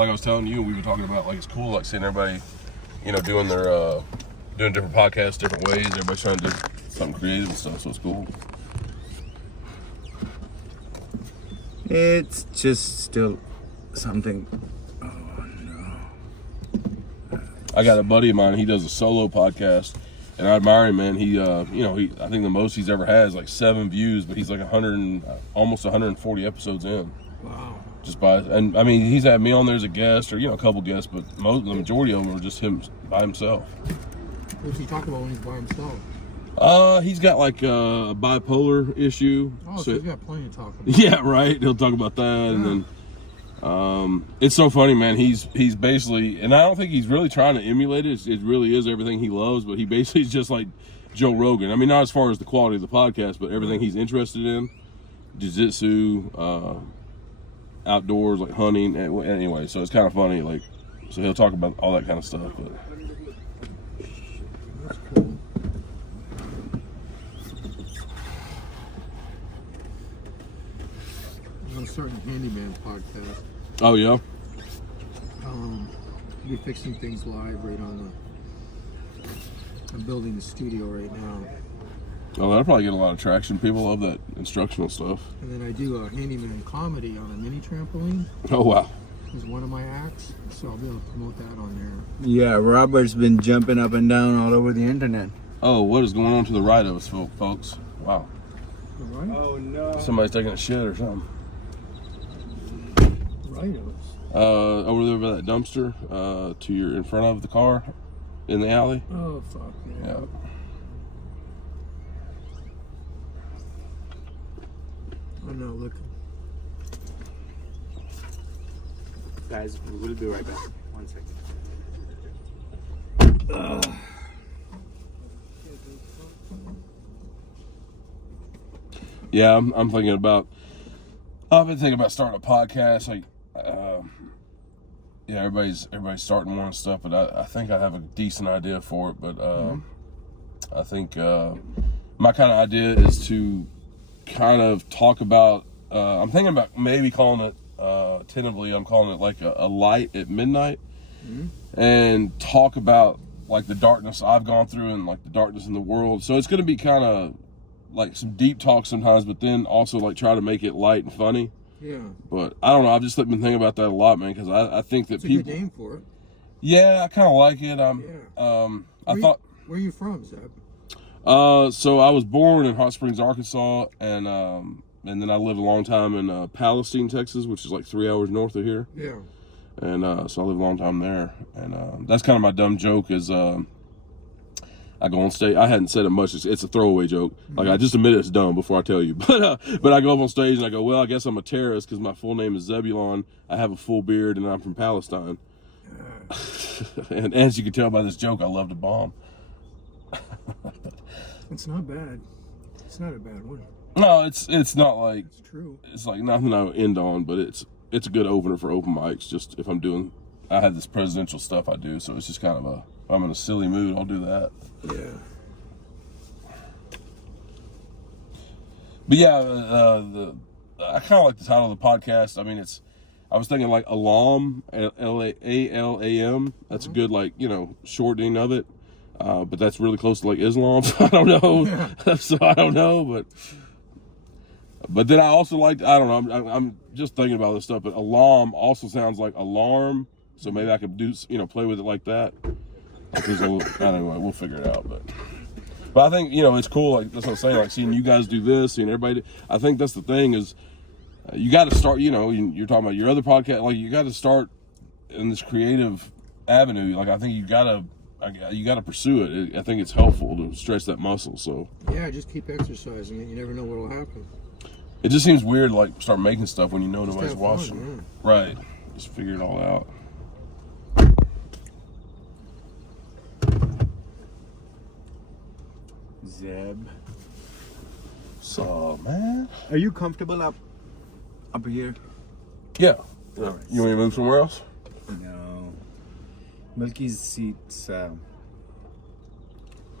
like I was telling you, we've been talking about, like, it's cool, like, seeing everybody, you know, doing their, doing different podcasts, different ways. Everybody's trying to do something creative and stuff, so it's cool. It's just still something. Oh, no. I got a buddy of mine, he does a solo podcast, and I admire him, man. He, you know, I think the most he's ever had is like 7 views, but he's like almost 140 episodes in. Wow. Just by, and I mean, he's had me on there as a guest, or, you know, a couple guests, but the majority of them are just him by himself. What's he talking about when he's by himself? He's got like a bipolar issue. Oh, so he's got plenty to talk about. Yeah, right. He'll talk about that, and then it's so funny, man. He's basically, and I don't think he's really trying to emulate it. It really is everything he loves, but he basically is just like Joe Rogan. I mean, not as far as the quality of the podcast, but everything he's interested in, jiu-jitsu, outdoors, like hunting. Anyway, so it's kind of funny. Like, so he'll talk about all that kind of stuff. But That's cool. I'm starting a handyman podcast. oh yeah, Be fixing things live right on the. I'm building the studio right now, oh, that'll probably get a lot of traction. People love that instructional stuff. and then I do a handyman comedy on a mini trampoline. Oh wow. Is one of my acts, so I'll be able to promote that on there. Yeah, Robert's been jumping up and down all over the internet. Oh, what is going on to the right of us, folks? Wow. The right? Oh, no. Somebody's taking a shit or something. Right of us. Over there by that dumpster, to your in front of the car, in the alley. Oh fuck yeah. Yeah. I'm not looking. Guys, we'll be right back. 1 second. Yeah, I'm thinking about. I've been thinking about starting a podcast. Like, yeah, everybody's starting one and stuff, but I think I have a decent idea for it. But I think my kind of idea is to kind of talk about. I'm thinking about maybe calling it. Tentatively, I'm calling it like a light at midnight, and talk about like the darkness I've gone through and like the darkness in the world. So it's going to be kind of like some deep talk sometimes, but then also like try to make it light and funny. Yeah. But I don't know. I've just been thinking about that a lot, man, because I think that It's a people. good name for it. Yeah, I kind of like it. Where are you from, Zeb? So I was born in Hot Springs, Arkansas, and then I lived a long time in Palestine, Texas, which is like 3 hours north of here. Yeah. And so I lived a long time there. And that's kind of my dumb joke is I go on stage. I hadn't said it much. It's a throwaway joke. Like, I just admit it's dumb before I tell you. But I go up on stage and I go, well, I guess I'm a terrorist because my full name is Zebulon. I have a full beard and I'm from Palestine. And as you can tell by this joke, I love to bomb. It's not bad. It's not a bad one. No, it's not like It's true. it's like nothing I would end on, but it's a good opener for open mics. Just if I'm doing, I have this presidential stuff I do, so it's just kind of if I'm in a silly mood, I'll do that. Yeah. But yeah, I kind of like the title of the podcast. I mean, I was thinking like Alam, Alam. That's a good, like, you know, shortening of it. But that's really close to like Islam, so I don't know. But then I also like, I don't know, I'm just thinking about this stuff, but alarm also sounds like alarm, so maybe I could do, you know, play with it like that. Anyway, we'll figure it out, but I think, you know, it's cool, like, that's what I'm saying, like, seeing you guys do this, seeing everybody, I think that's the thing is, you got to start, you know, you're talking about your other podcast, like, you got to start in this creative avenue, like, I think you got to pursue it. I think it's helpful to stretch that muscle, so. Yeah, just keep exercising it. You never know what'll happen. It just seems weird to like start making stuff when you know nobody's have watching. fun, Right. Just figure it all out. Zeb. So, man. Are you comfortable up here? Yeah. All right. You want me to move somewhere else? No. Milky's seats.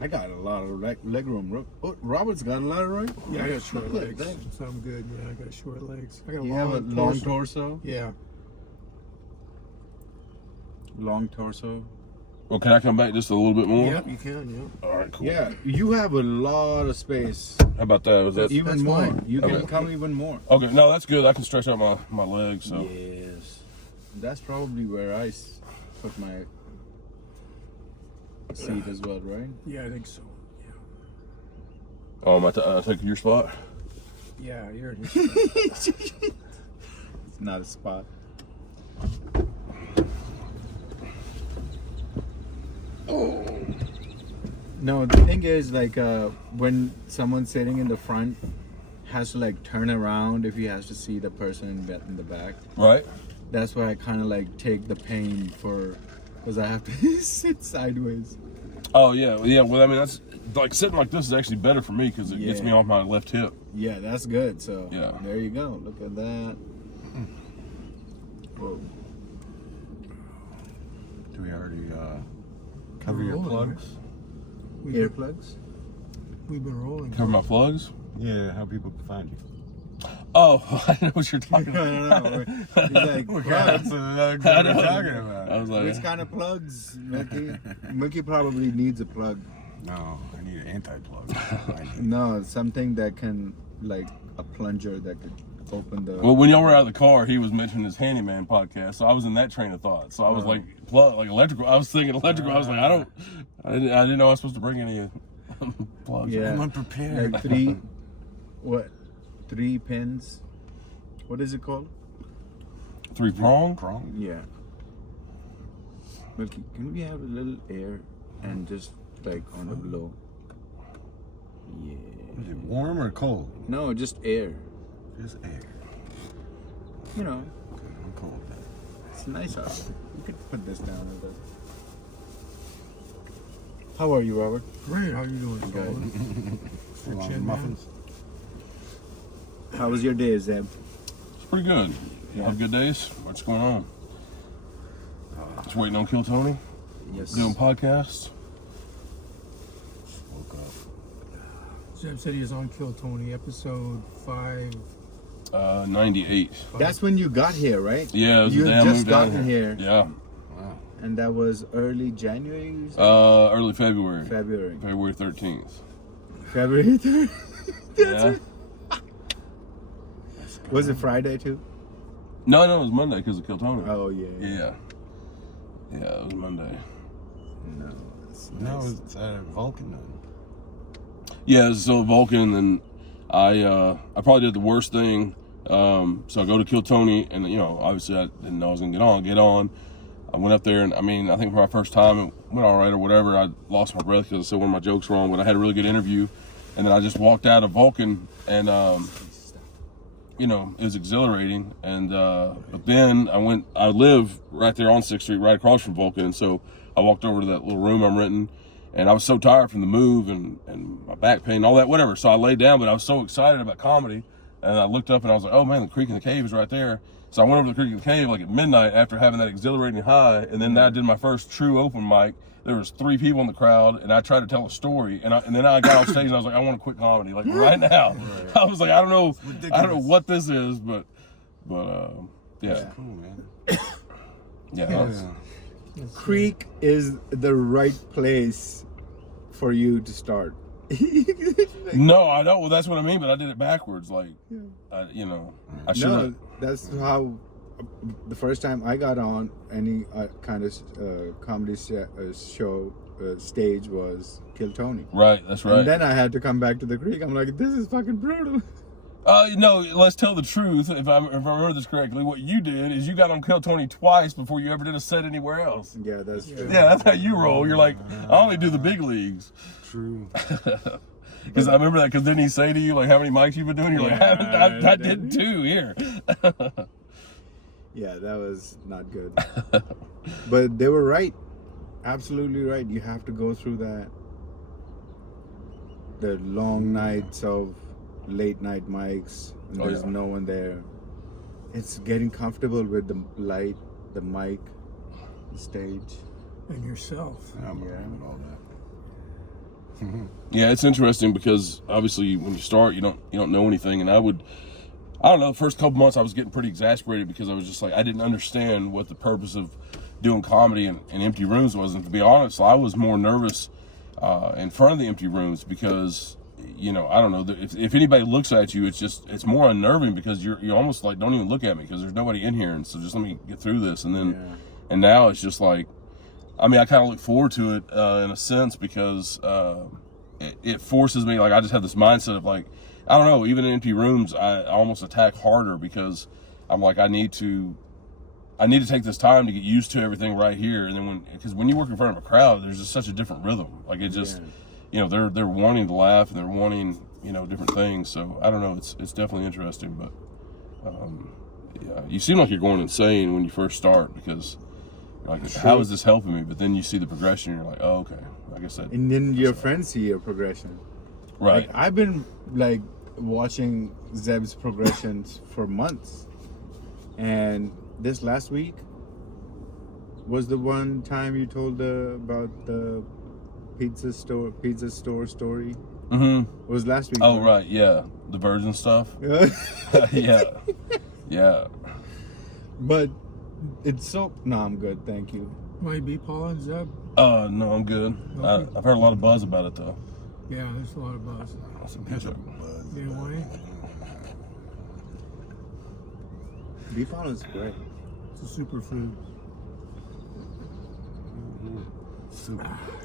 I got a lot of leg room. Robert's got a lot of room. Yeah, I got short Look at legs. that. So I'm good. Yeah, I got short legs. I got You have a long torso. Yeah. long torso. Well, can I come back just a little bit more? Yep, you can. All right, cool. Yeah, you have a lot of space. How about that? Was that? Even That's more. fine. You can Okay. come even more. Okay, no, that's good. I can stretch out my legs. So. Yes. That's probably where I put my seat as well, right? Yeah, I think so. Oh, am I taking your spot? Yeah, you're. It's not a spot. Oh. No, the thing is, like, when someone's sitting in the front, has to like turn around if he has to see the person in the back. Right. That's why I kind of like take the pain because I have to sit sideways. Oh yeah, yeah. Well, I mean, that's like sitting like this is actually better for me because it gets Yeah. me off my left hip. Yeah, that's good. So Yeah. there you go. Look at that. Whoa. Do we already cover your Rolling, plugs? Earplugs. We've been rolling. Cover my plugs. Yeah, how people can find you. Oh, I know what you're talking I about. don't know. He's like, What plugs. plugs I are know. we talking about? I was like, Which kind of plugs, Mickey? Mickey probably needs a plug. No, I need an anti-plug. I need- No, something that can, like a plunger that could open the. well, when y'all were out of the car, he was mentioning his handyman podcast, so I was in that train of thought. So I was like, plug, like electrical. I was thinking electrical. I was like, I didn't know I was supposed to bring any plugs. Yeah. I'm unprepared. Like three pins. What is it called? 3-prong. Prong? Yeah. Mickey, can we have a little air and just like on the blow? Yeah. Is it warm or cold? No, just air. Just air. You know, Okay, I'm cool with that. it's nice out. You could put this down a bit. How are you, Robert? Great. How you doing, Good. Colin? Full on chin, muffins. How was your day, Zeb? It's pretty good. Yeah. Have good days. What's going on? Just waiting on Kill Tony. Yes. Doing podcasts. Woke up. Zeb said he was on Kill Tony, episode 5. 98. That's when you got here, right? Yeah, it was You the day I had just moved down gotten here. Yeah. Wow. And that was early January, you said? Early February. February. February 13th. February 3rd. Yeah. Was it Friday too? No, it was Monday because of Kill Tony. Oh yeah. Yeah. Yeah, it was Monday. No, it's No, nice. it's Vulcan then. Yeah, so Vulcan, and I probably did the worst thing. So I go to Kill Tony, and obviously I didn't know I was gonna get on. I went up there, and I mean, I think for my first time it went all right or whatever. I lost my breath because I said one of my jokes wrong, but I had a really good interview, and then I just walked out of Vulcan, and it was exhilarating. And but then I live right there on 6th Street, right across from Vulcan, and so I walked over to that little room I'm renting. And I was so tired from the move and my back pain and all that, whatever. So I laid down, but I was so excited about comedy. And I looked up and I was like, oh man, the creek in the cave is right there. So I went over to the creek in the cave like at midnight after having that exhilarating high. And then I did my first true open mic. There was 3 people in the crowd, and I tried to tell a story. And then I got off stage and I was like, I want to quit comedy, like right now. I was like, I don't know what this is, but yeah. Cool, man. Yeah. Creek is the right place for you to start. No, I don't. Well, that's what I mean, but I did it backwards. Like, I should No, have. that's how the first time I got on any kind of comedy show stage was Kill Tony. Right, that's right. And then I had to come back to the creek. I'm like, this is fucking brutal. No, let's tell the truth. If I remember this correctly, what you did is you got on Kill Tony twice before you ever did a set anywhere else. Yeah, that's true. Yeah, that's how you roll. You're like, I only do the big leagues. True. Because I remember that. Because didn't he say to you like how many mics you've been doing? You're like, I did 2 here. Yeah, that was not good. But they were right. Absolutely right. You have to go through that. The long nights of late night mics. And there's no one there. It's getting comfortable with the light, the mic, the stage. And yourself. I'm with all that. Yeah, it's interesting because obviously when you start, you don't know anything, and I don't know. The first couple months I was getting pretty exasperated because I was just like I didn't understand what the purpose of doing comedy in empty rooms was. And to be honest, I was more nervous in front of the empty rooms because, you know, I don't know, if anybody looks at you, it's more unnerving because you're almost like, don't even look at me because there's nobody in here, and so just let me get through this. And then and now it's just like, I mean, I kind of look forward to it in a sense because it forces me, like I just have this mindset of like, I don't know, even in empty rooms, I almost attack harder because I'm like, I need to take this time to get used to everything right here. And then because when you work in front of a crowd, there's just such a different rhythm. Like it just, you know, they're wanting to laugh and they're wanting, you know, different things. So I don't know, it's definitely interesting, but yeah, you seem like you're going insane when you first start because you're like, how is this helping me? But then you see the progression and you're like, oh, okay, I guess that. And then your friends see your progression. Right. Like, I've been like watching Zeb's progressions for months, and this last week was the one time you told about the pizza store story. Mm-hmm. It was last week. Oh, right, yeah, the virgin stuff. yeah. But it's so. No, I'm good, thank you. Might be Paul and Zeb. No, I'm good. Okay. I've heard a lot of buzz about it though. Yeah, there's a lot of buzz. Yeah, why? Beef Island is great. It's a superfood.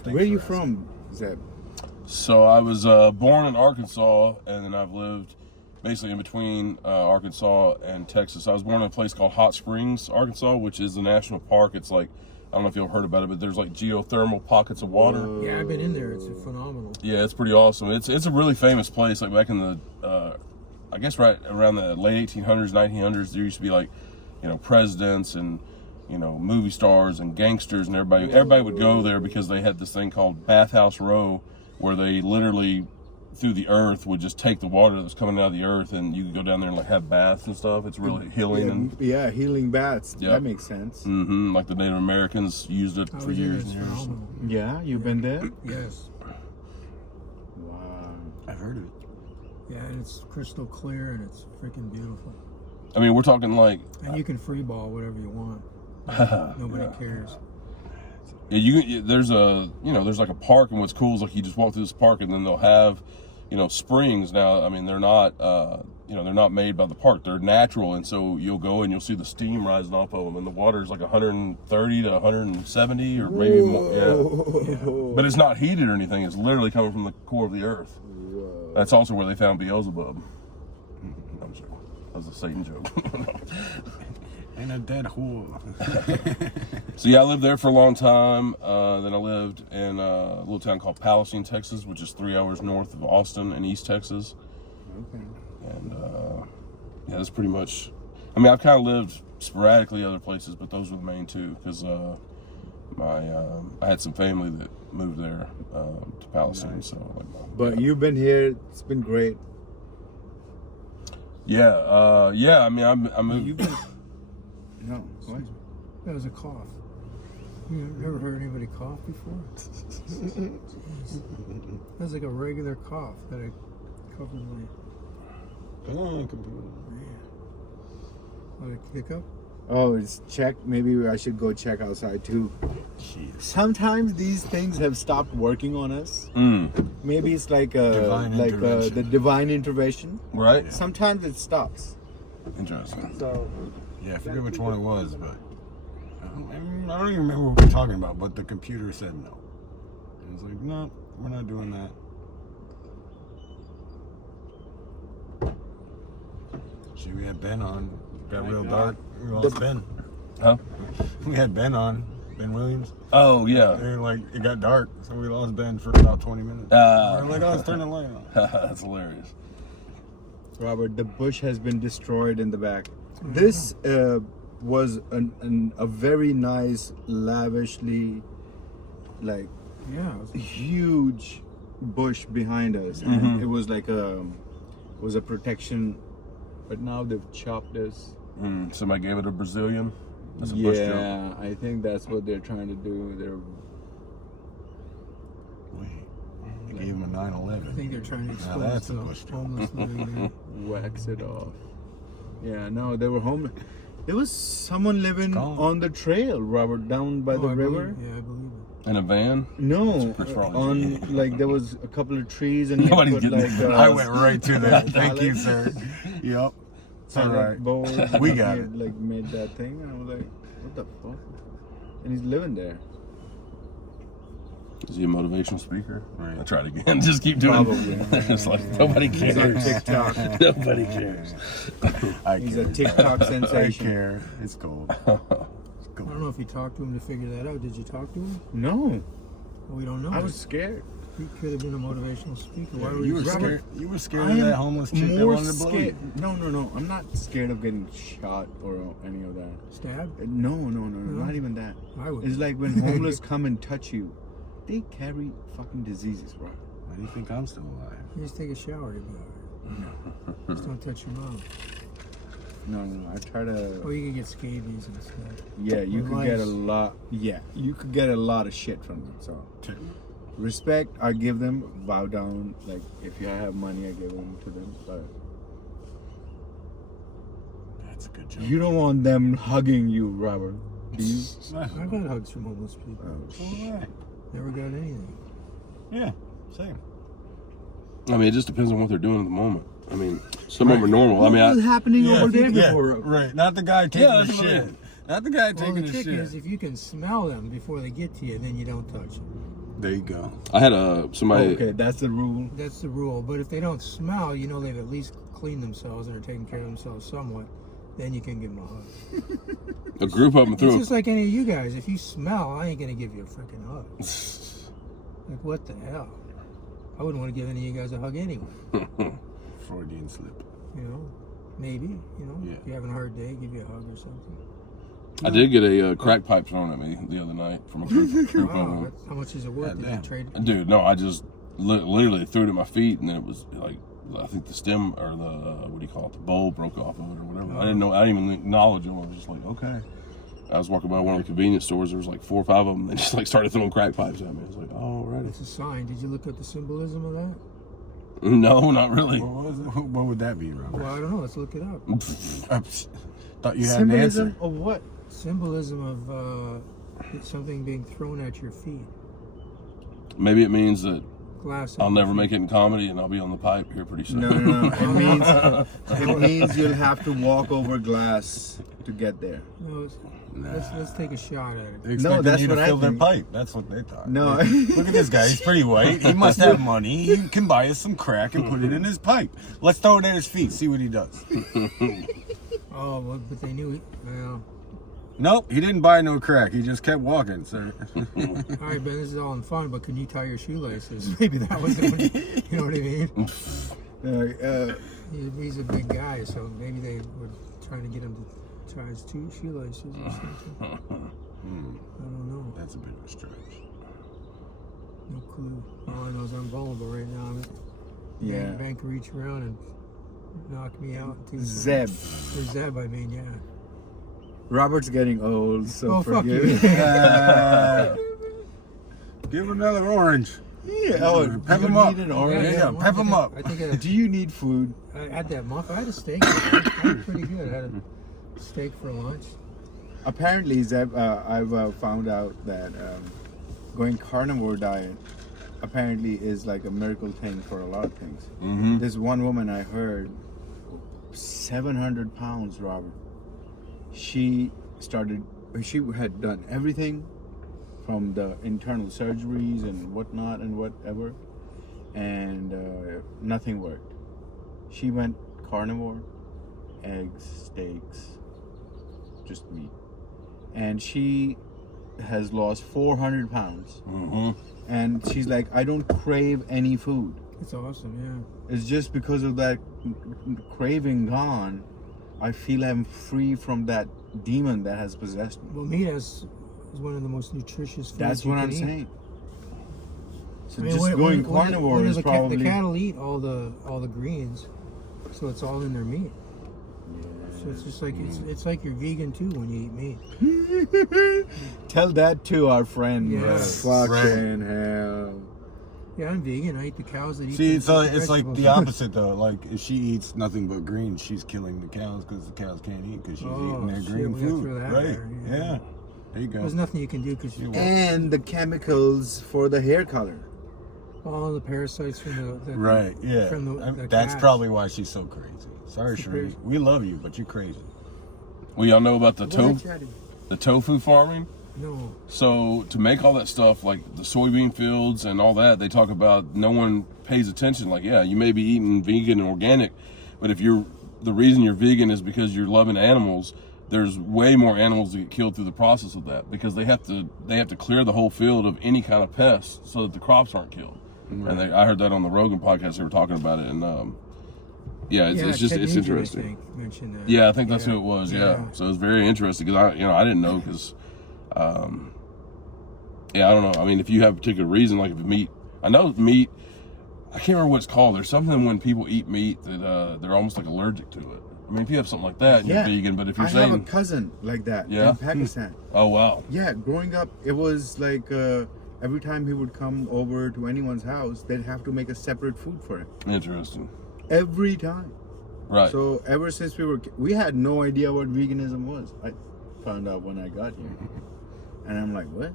Where are you from, Zeb? So I was born in Arkansas, and then I've lived basically in between Arkansas and Texas. I was born in a place called Hot Springs, Arkansas, which is a national park. It's like, I don't know if you've heard about it, but there's like geothermal pockets of water. Yeah, I've been in there. It's phenomenal. Yeah, it's pretty awesome. It's a really famous place. Like back in the, I guess right around the late 1800s, 1900s, there used to be like, you know, presidents and, you know, movie stars and gangsters and everybody would go there because they had this thing called Bathhouse Row, where they literally through the earth would just take the water that was coming out of the earth, and you could go down there and like have baths and stuff. It's really healing. Yeah, healing baths. Yep. That makes sense. Mm-hmm. Like the Native Americans used it for years and years. Phenomenal. Yeah, you've been there? Yes. Wow. I've heard of it. Yeah, and it's crystal clear and it's freaking beautiful. I mean, we're talking like And you can free ball whatever you want. Nobody cares. yeah, there's like a park, and what's cool is like you just walk through this park, and then they'll have, you know, springs. Now, I mean, they're not they're not made by the park. They're natural, and so you'll go and you'll see the steam rising off of them, and the water is like 130 to 170 or maybe more. Yeah. But it's not heated or anything. It's literally coming from the core of the earth. Whoa. That's also where they found Beelzebub. I'm sorry. That was a Satan joke. And a dead whore. So yeah, I lived there for a long time. Then I lived in a little town called Palestine, Texas, which is 3 hours north of Austin in East Texas. Okay. And yeah, that's pretty much. I mean, I've kind of lived sporadically other places, but those were the main two because I had some family that moved there to Palestine. Nice. So, like, but you've been here. It's been great. Yeah, yeah. I mean, I moved. You've been. No, what? That was a cough. You ever heard anybody cough before? That's like a regular cough that I covered my. Come on, computer. What, a hiccup? Oh, it's check. Maybe I should go check outside too. Jeez. Sometimes these things have stopped working on us. Maybe it's like the divine intervention. Right. Sometimes it stops. Interesting. So. Yeah, I forget which one it was, but I don't even remember what we were talking about, but the computer said no. And it was like, no, we're not doing that. See, we had Ben on. Got real dark. We lost Ben. Huh? We had Ben on. Ben Williams. Oh, yeah. And like, it got dark, so we lost Ben for about 20 minutes. We're like, oh, let's turn the light on. That's hilarious. Robert, the bush has been destroyed in the back. This was a very nice, lavishly, like, huge bush behind us, and it was like a protection. But now they've chopped us. Somebody gave it a Brazilian. That's a bush joke. Yeah, I think that's what they're trying to do. They're They gave him a 9/11. I think they're trying to expose that's a the bush joke. homeless living there. wax it off. Yeah, no, they were homeless. There was someone living gone. on the trail, Robert, down by the I river. believe, yeah, I believe it. In a van? No, That's probably- on like there was a couple of trees and he Nobody's put getting like it. I went right to that. Thank you, pallet, sir. Yep. It's all pallet right. bowls, We and got he it. had, like made that thing, and I was like, what the fuck? And he's living there. Is he a motivational speaker? Right. I tried again. Just keep doing Probably. it. It's like nobody He's on cares. TikTok. Nobody cares. I He's care. a TikTok I sensation. care. It's cold. It's I cold. don't know if you talked to him to figure that out. Did you talk to him? No, Well, we don't know. I was scared. He could have been a motivational speaker. Why were You were Robert, scared. You were scared I of am that homeless chick that more wanted to blow you. scared. No. I'm not scared of getting shot or any of that. stabbed? No, No? not even that. I would. It's like when homeless come and touch you, they carry fucking diseases, bro. Why do you think I'm still alive? You just take a shower. You'll be all right. Just don't touch your mouth. No. I try Or to. you can get scabies and stuff. Yeah, you Or could get a lice. lot. Yeah, you could get a lot of shit from them. So respect, I give them. Bow down. Like if you have money, I give them to them. But That's a good joke. you don't want them hugging you, Robert. Do you? I've got hugs from homeless people. Oh, Never got anything. Yeah, same. I mean, it just depends on what they're doing at the moment. I mean, some of them are normal. I What was mean, happening over there yeah, before? right. Not the guy taking the that's what I shit. mean. Not the guy Well, taking the the trick shit. is if you can smell them before they get to you, then you don't touch them. There you go. I had somebody. Okay, that's the rule. That's the rule. But if they don't smell, you know they've at least cleaned themselves and are taking care of themselves somewhat. Then you can give them a hug. A group of them It's threw. just like any of you guys. If you smell, I ain't gonna give you a freaking hug. Like what the hell? I wouldn't want to give any of you guys a hug anyway. Freudian slip. You know, maybe. You know, Yeah. if you're having a hard day, give you a hug or something. I did get a crack pipe thrown at me the other night from a group of Wow, them. that's, how much is it worth? Did you Goddamn. trade? Dude, no, I just literally threw it at my feet, and then it was like, I think the stem or the what do you call it, the bowl broke off of it or whatever. I didn't know. I didn't even acknowledge them. I was just like, okay. I was walking by one of the convenience stores. There was like 4 or 5 of them. They just like started throwing crack pipes at me. I was like, oh, alrighty. It's a sign. Did you look at the symbolism of that? No, not really. What was it? What would that be, Robert? Well, I don't know. Let's look it up. Thought you had an answer. Symbolism of what? Symbolism of something being thrown at your feet. Maybe it means that Glass. I'll never make it in comedy, and I'll be on the pipe here pretty soon. No. It means you'll have to walk over glass to get there. No, let's take a shot at it. They expected that's you to what I fill their think. pipe. That's what they thought. No. Look at this guy. He's pretty white. He must have money. He can buy us some crack and put it in his pipe. Let's throw it at his feet. See what he does. Oh, well, but they knew. Well, Nope. He didn't buy no crack. He just kept walking, sir. all right, Ben. This is all in fun, but can you tie your shoelaces? Maybe that was it. You know what I mean? He's a big guy, so maybe they were trying to get him to tie his 2 shoelaces or something. I don't know. That's a bit of a stretch. No clue. All I know is I'm vulnerable right now. Yeah. Bank could reach around and knock me out. Zeb. Or Zeb, I mean, yeah. Robert's getting old, so Oh, fuck forgive you. Give him another orange. Yeah, oh, Pep you him up. need an orange. Yeah, well, pep him up. I think Do you need food? I had that muffin. I had a steak. I had pretty good. I had a steak for lunch. Apparently, Zeb, I've found out that going carnivore diet apparently is like a miracle thing for a lot of things. Mm-hmm. This one woman I heard, 700 pounds, Robert. She had done everything from the internal surgeries and whatnot and whatever, and nothing worked. She went carnivore, eggs, steaks, just meat. And she has lost 400 pounds. Mm-hmm. And she's like, I don't crave any food. It's awesome, It's just because of that craving gone, I feel I'm free from that demon that has possessed me. yeah. Well, meat is one of the most nutritious foods. That's you what can I'm eat. saying. So I mean, just when- going when- carnivore when is the probably... the cattle eat all the greens, so it's all in their meat. So it's just like it's like you're vegan too when you eat meat. Tell that to our friend. Yes. Fucking hell. Yeah, I'm vegan. I eat the cows that eat. See, the so it's like vegetables. the opposite though. Like if she eats nothing but greens, she's killing the cows because the cows can't eat because she's eating their shit, green we gotta food. throw that Right? there, Yeah. There you go. There's nothing you can do because you And the chemicals for the hair color. all the parasites from the Right. Yeah. From the That's cats. probably why she's so crazy. Sorry, It's Sheree. crazy. We love you, but you're crazy. Well, y'all know about the What did I do? tofu farming. No. So to make all that stuff, like the soybean fields and all that, they talk about no one pays attention. Like, yeah, you may be eating vegan and organic, but if the reason you're vegan is because you're loving animals, there's way more animals that get killed through the process of that because they have to clear the whole field of any kind of pests so that the crops aren't killed. Right. And I heard that on the Rogan podcast. They were talking about it, and it's Ted Nugent, interesting. I think, mentioned that. Yeah, I think that's who it was. Yeah. So it's very interesting because I didn't know because, I don't know. I mean, if you have a particular reason, like if meat, I know meat, I can't remember what it's called. There's something when people eat meat that they're almost like allergic to it. I mean, if you have something like that and you're vegan, but if you're I saying, have a cousin like that in Pakistan. oh wow, Yeah, growing up, it was like every time he would come over to anyone's house, they'd have to make a separate food for him. interesting, Every time. right? So ever since we had no idea what veganism was. I found out when I got here, and I'm like, what?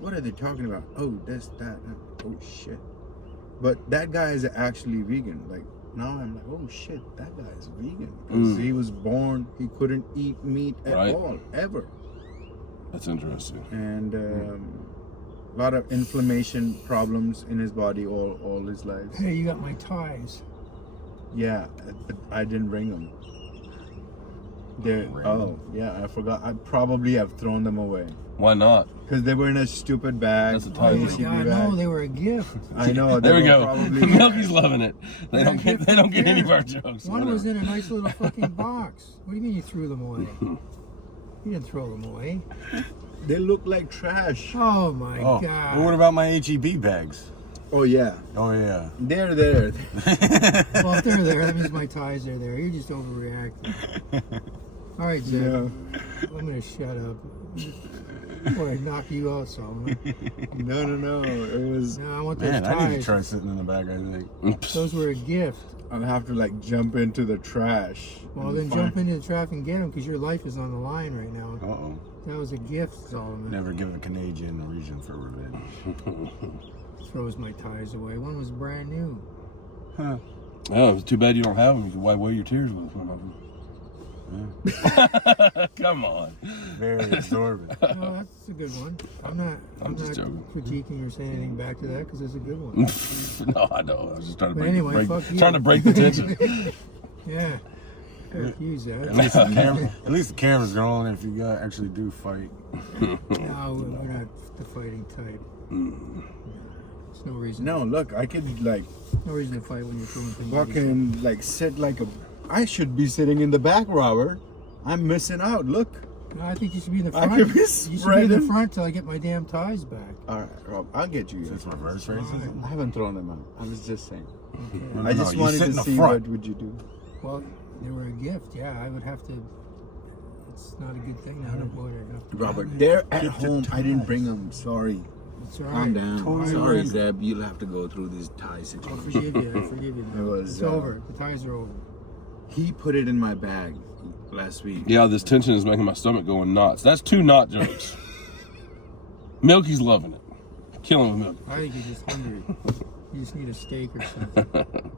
What are they talking about? Oh, this, that. Oh shit! But that guy is actually vegan. Like now, I'm like, oh shit, that guy is vegan because he was born. He couldn't eat meat at all, ever. That's interesting. And a lot of inflammation problems in his body all his life. Hey, you got my ties. Yeah, but I didn't bring them. I forgot. I probably have thrown them away Why not? because they were in a stupid bag. That's a Oh tie. my PCB God, bag. no, they were a gift. I know. There we were go. probably- Milky's loving it. They don't get any of our jokes. One was Whatever. in a nice little fucking box. What do you mean you threw them away? You didn't throw them away. They look like trash. Oh my Oh, God. well, what about my HEB bags? Oh yeah, Oh yeah. they're there. Well, if they're there, that means my ties are there. You're just overreacting. All right, Zach. No, I'm gonna shut up. Before I knock you out, Solomon. no. It was. No, I want those Man, I need to ties. try sitting in the back. I think. Those were a gift. I'll have to like jump into the trash. Well, and then find- jump into the traffic and get them because your life is on the line right now. Uh-oh. That was a gift, Solomon. Never give a Canadian a reason for revenge. Throws my ties away. One was brand new. Huh. Oh, it's too bad you don't have them. You can wipe away your tears with one of them. Come on. Very absorbent. No, that's a good one. I'm not just joking. critiquing or saying anything back to that because it's a good one. No, I know. I was just trying to But break, anyway, fuck you. trying to break the tension. Yeah. Fuck you, Zach. At least the camera's rolling if you guys actually do fight. No, we're not the fighting type. There's no reason. No, look, I could like No reason to fight when you're throwing things. fucking like sit like a. I should be sitting in the back, Robert. I'm missing out. Look. No, I think you should be in the I front. could be You should be in the spreading. front till I get my damn ties back. All right, Rob. I'll get you. It's reverse racism. I haven't thrown them out. I was just saying. No, I just you wanted sit to in the see front. what would you do. Well, they were a gift. Yeah, I would have to. It's not a good thing now to put it. Robert, they're at home. I didn't bring them. Sorry. It's all Calm right. down. Totally Sorry, random. Zeb. You'll have to go through this tie I situation. forgive you. I forgive you. It was, It's over. The ties are over. He put it in my bag last week. Yeah, this tension is making my stomach go in knots. That's 2 knot jokes. Milky's loving it. Killing with Milky. I think you're just hungry. You just need a steak or something.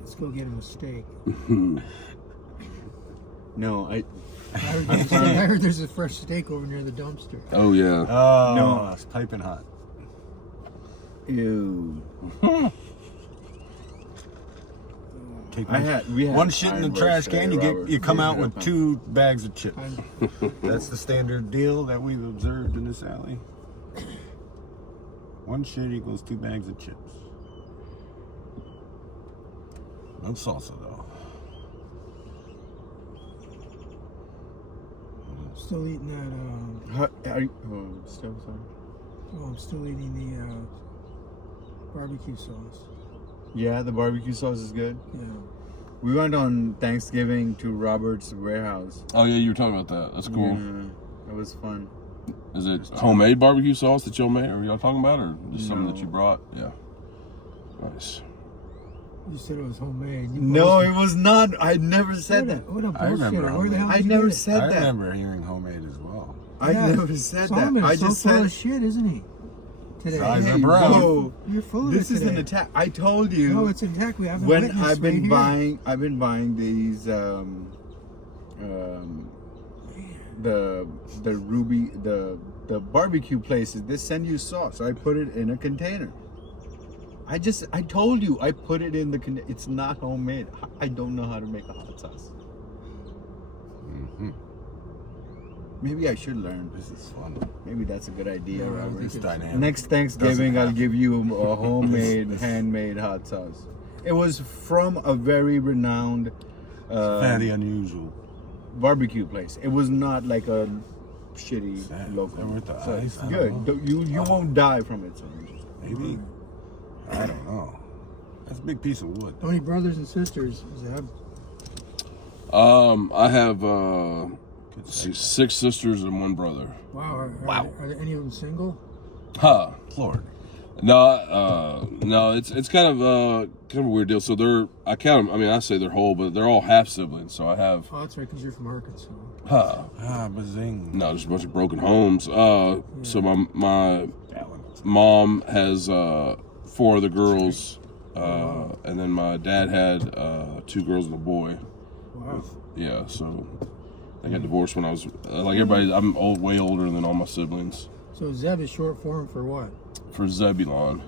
Let's go get him a steak. No, I heard there's a fresh steak over near the dumpster. Oh yeah. Oh, No. it's piping hot. Ew. Take We had one shit in the trash can, you come out with two. 2 bags of chips. I'm, That's the standard deal that we've observed in this alley. 1 shit equals 2 bags of chips. No salsa though. still eating that. Still sorry. I'm still eating the barbecue sauce. Yeah, the barbecue sauce is good. Yeah. We went on Thanksgiving to Robert's warehouse. Oh yeah, you were talking about that. That's cool. Yeah, it was fun. Is it homemade barbecue sauce that y'all made? Are y'all talking about, or just something that you brought? Yeah. Nice. You said it was homemade. No, it was not. I never said that. What a I remember bullshitter. Where the hell I did you never get it? said I that. remember hearing homemade as well. I Yeah. never said Simon that. I is just so full said. of shit, isn't he? Today. Size Hey, of brown. whoa. You're full of This it is an today. attack. I told you. No, it's exactly. I've when witnessed I've been right I've been buying these the Ruby the barbecue places. They send you sauce. So I put it in a container. I told you I put it in the container. It's not homemade. I don't know how to make a hot sauce. Mm-hmm. Maybe I should learn. This is fun. Maybe that's a good idea, Yeah, I don't Robert. think It's it's- dynamic. Next Thanksgiving, I'll happen. give you a homemade, handmade hot sauce. It was from a very renowned Fairly unusual. barbecue place. It was not like a shitty Sad. local. Is that with the So ice? it's I don't good. know. You won't die from it. So. Maybe. I don't know. That's a big piece of wood. How many brothers and sisters, Zeb? I have Good six sisters and one brother. Wow. Wow. Are any of them single? Huh. Lord. No, it's kind of a weird deal. So I count them. I mean, I say they're whole, but they're all half siblings. So I have, Oh, that's right, because you're from Arkansas. Bazing. no, just a bunch of broken homes. So my That one. mom has 4 of the girls, and then my dad had 2 girls and a boy. Wow. Yeah, so they got divorced when I was like everybody. I'm way older than all my siblings. So Zeb is short form for what? For Zebulon.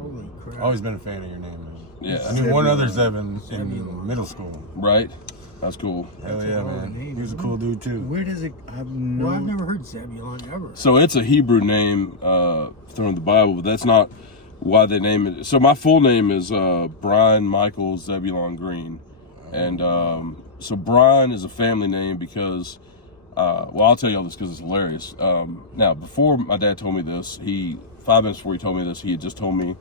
Holy crap. Always been a fan of your name, man. Yeah. I knew one other Zeb Zebulon. in middle school. Right? That's cool. Hell That's a yeah, hell of a man. name, He was a isn't cool dude too. Where does it? I've Well, I've never heard Zebulon ever. So it's a Hebrew name thrown in the Bible, but that's not why they name it. So my full name is Brian Michael Zebulon Green, and so Brian is a family name because, well, I'll tell you all this because it's hilarious. Now, before my dad told me this, 5 minutes before he told me this, he had just told me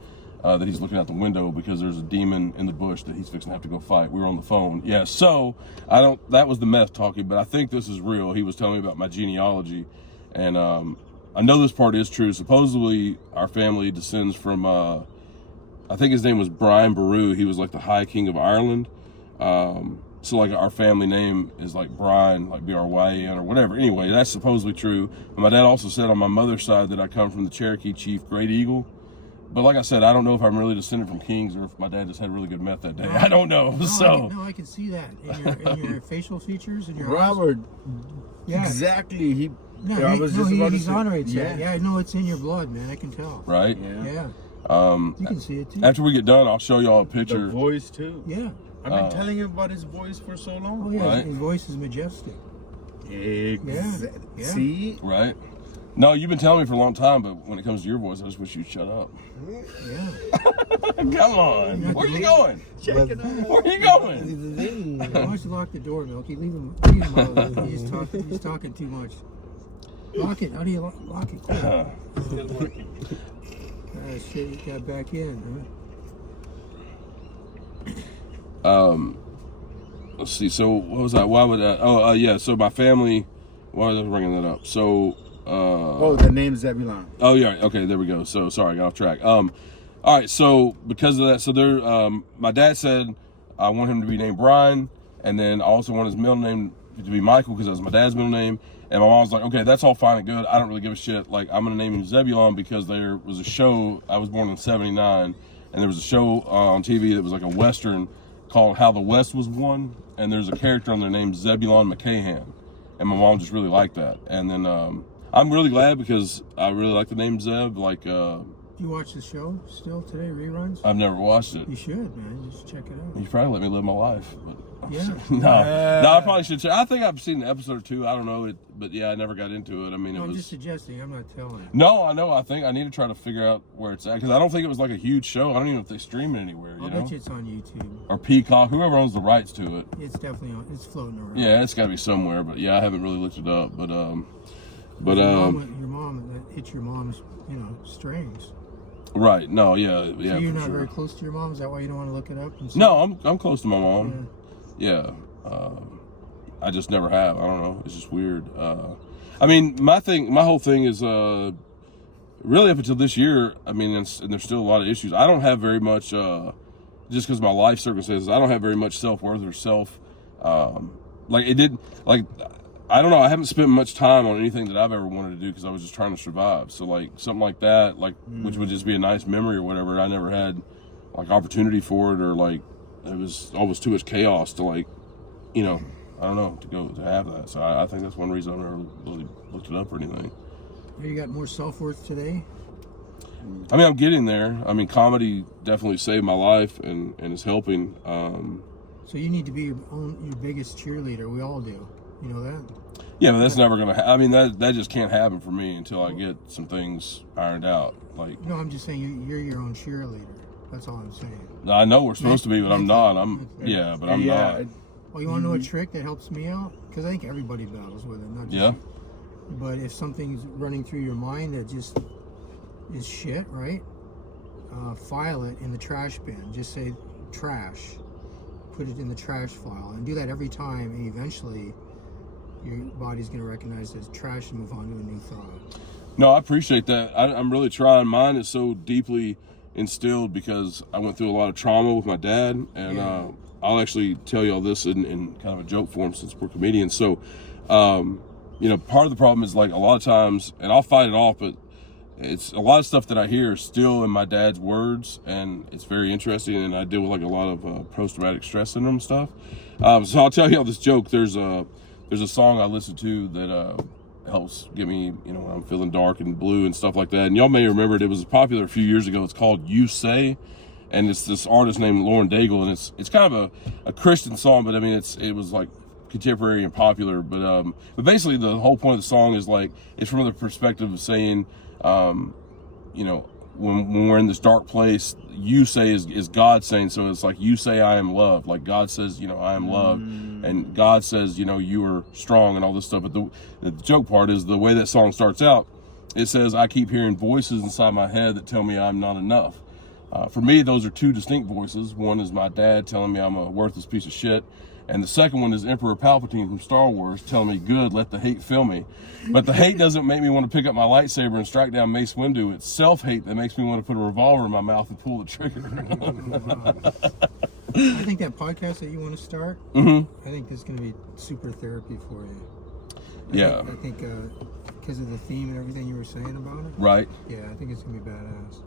that he's looking out the window because there's a demon in the bush that he's fixing to have to go fight. We were on the phone. Yeah, so that was the meth talking, but I think this is real. He was telling me about my genealogy, and I know this part is true. Supposedly, our family descends from, I think his name was Brian Boru. He was like the High King of Ireland. So like our family name is like Brian, like B-R-Y-N or whatever. Anyway, that's supposedly true. And my dad also said on my mother's side that I come from the Cherokee chief Great Eagle. But like I said, I don't know if I'm really descended from kings or if my dad just had really good meth that day. I don't know. So I can see that in your facial features and your Robert. Yeah. Exactly. He. Yeah, I was just he about to say- exonerates yeah. that. Yeah, I know it's in your blood, man. I can tell. right. Yeah. Yeah, you can see it too. After we get done, I'll show y'all a The picture. voice too. Yeah. I've been telling you about his voice for so long. Oh yeah, Right. his voice is majestic. Yeah. Yeah. See. Right. No, you've been telling me for a long time, but when it comes to your voice, I just wish you'd shut up. Yeah. Come on. Where are you going? Check it out. Where are you going? Why don't you lock the door, Milky? Leave him alone. He's talking too much. Lock it. How do you lock it? Quick. Shit, you got back in, huh? Let's see. So what was that? Why would I? Oh, yeah. So my family. Why was I bringing that up? So. Oh, the name Zebulon. Oh yeah. Okay. There we go. So sorry, I got off track. All right. So because of that, so there. My dad said I want him to be named Brian, and then I also want his middle name to be Michael because that was my dad's middle name. And my mom was like, okay, that's all fine and good. I don't really give a shit. Like, I'm going to name him Zebulon because there was a show. I was born in '79, and there was a show on TV that was like a Western called How the West Was Won. And there's a character on there named Zebulon McCahan. And my mom just really liked that. And then I'm really glad because I really like the name Zeb. Like, Do you watch the show still today, reruns? I've never watched it. You should, man. Just check it out. You should probably let me live my life. But Yeah. no, I probably should. I think I've seen an episode or two. I don't know it, but yeah, I never got into it. I mean, No, it I'm was. just suggesting. I'm not telling you. No, I know. I think I need to try to figure out where it's at because I don't think it was like a huge show. I don't even know if they stream it anywhere. I'll You know, bet you it's on YouTube. or Peacock, whoever owns the rights to it. It's definitely on. It's floating around. Yeah, it's got to be somewhere. But yeah, I haven't really looked it up. But Your mom that hits your mom's, strings. right. No, yeah, yeah. So you're for not sure. very close to your mom. Is that why you don't want to look it up? And see? No, I'm close to my mom. Yeah. I just never have. I don't know. It's just weird. I mean, my whole thing is really up until this year. I mean, and there's still a lot of issues. I don't have very much, just because of my life circumstances. I don't have very much self-worth or I don't know. I haven't spent much time on anything that I've ever wanted to do because I was just trying to survive. So like something like that, which would just be a nice memory or whatever. I never had like opportunity for it, or like it was always too much chaos to like, I don't know, to have that. So I think that's one reason I've never really looked it up or anything. You got more self-worth today? I mean, I'm getting there. I mean, comedy definitely saved my life and is helping. So you need to be your biggest cheerleader. We all do. You know that? Yeah, but that's never gonna. I mean, that just can't happen for me until I get some things ironed out. Like, no, I'm just saying you're your own cheerleader. That's all I'm saying. I know we're supposed to be, but I'm not. I'm not. Oh, you want to know a trick that helps me out? Because I think everybody battles with it, not just you. But if something's running through your mind that just is shit, right? File it in the trash bin. Just say trash. Put it in the trash file, and do that every time, and eventually your body's going to recognize it as trash and move on to a new thought. No, I appreciate that. I'm really trying. Mine is so deeply instilled because I went through a lot of trauma with my dad, and I'll actually tell you all this in kind of a joke form since we're comedians. So, part of the problem is like a lot of times, and I'll fight it off, but it's a lot of stuff that I hear is still in my dad's words, and it's very interesting. And I deal with like a lot of post-traumatic stress syndrome stuff. So I'll tell you all this joke. There's a song I listen to that helps get me, when I'm feeling dark and blue and stuff like that. And y'all may remember it. It was popular a few years ago. It's called "You Say," and it's this artist named Lauren Daigle, and it's kind of a Christian song, but I mean it was like contemporary and popular. But basically the whole point of the song is like it's from the perspective of saying, when we're in this dark place, you say is God saying. So it's like, you say I am loved, like God says, I am loved, and God says, you are strong and all this stuff. But the joke part is the way that song starts out. It says, I keep hearing voices inside my head that tell me I'm not enough. For me, those are two distinct voices. One is my dad telling me I'm a worthless piece of shit, and the second one is Emperor Palpatine from Star Wars telling me, good, let the hate fill me. But the hate doesn't make me want to pick up my lightsaber and strike down Mace Windu. It's self-hate that makes me want to put a revolver in my mouth and pull the trigger. I think that podcast that you want to start, I think this is going to be super therapy for you. I think because of the theme and everything you were saying about it. Right. Yeah, I think it's going to be badass.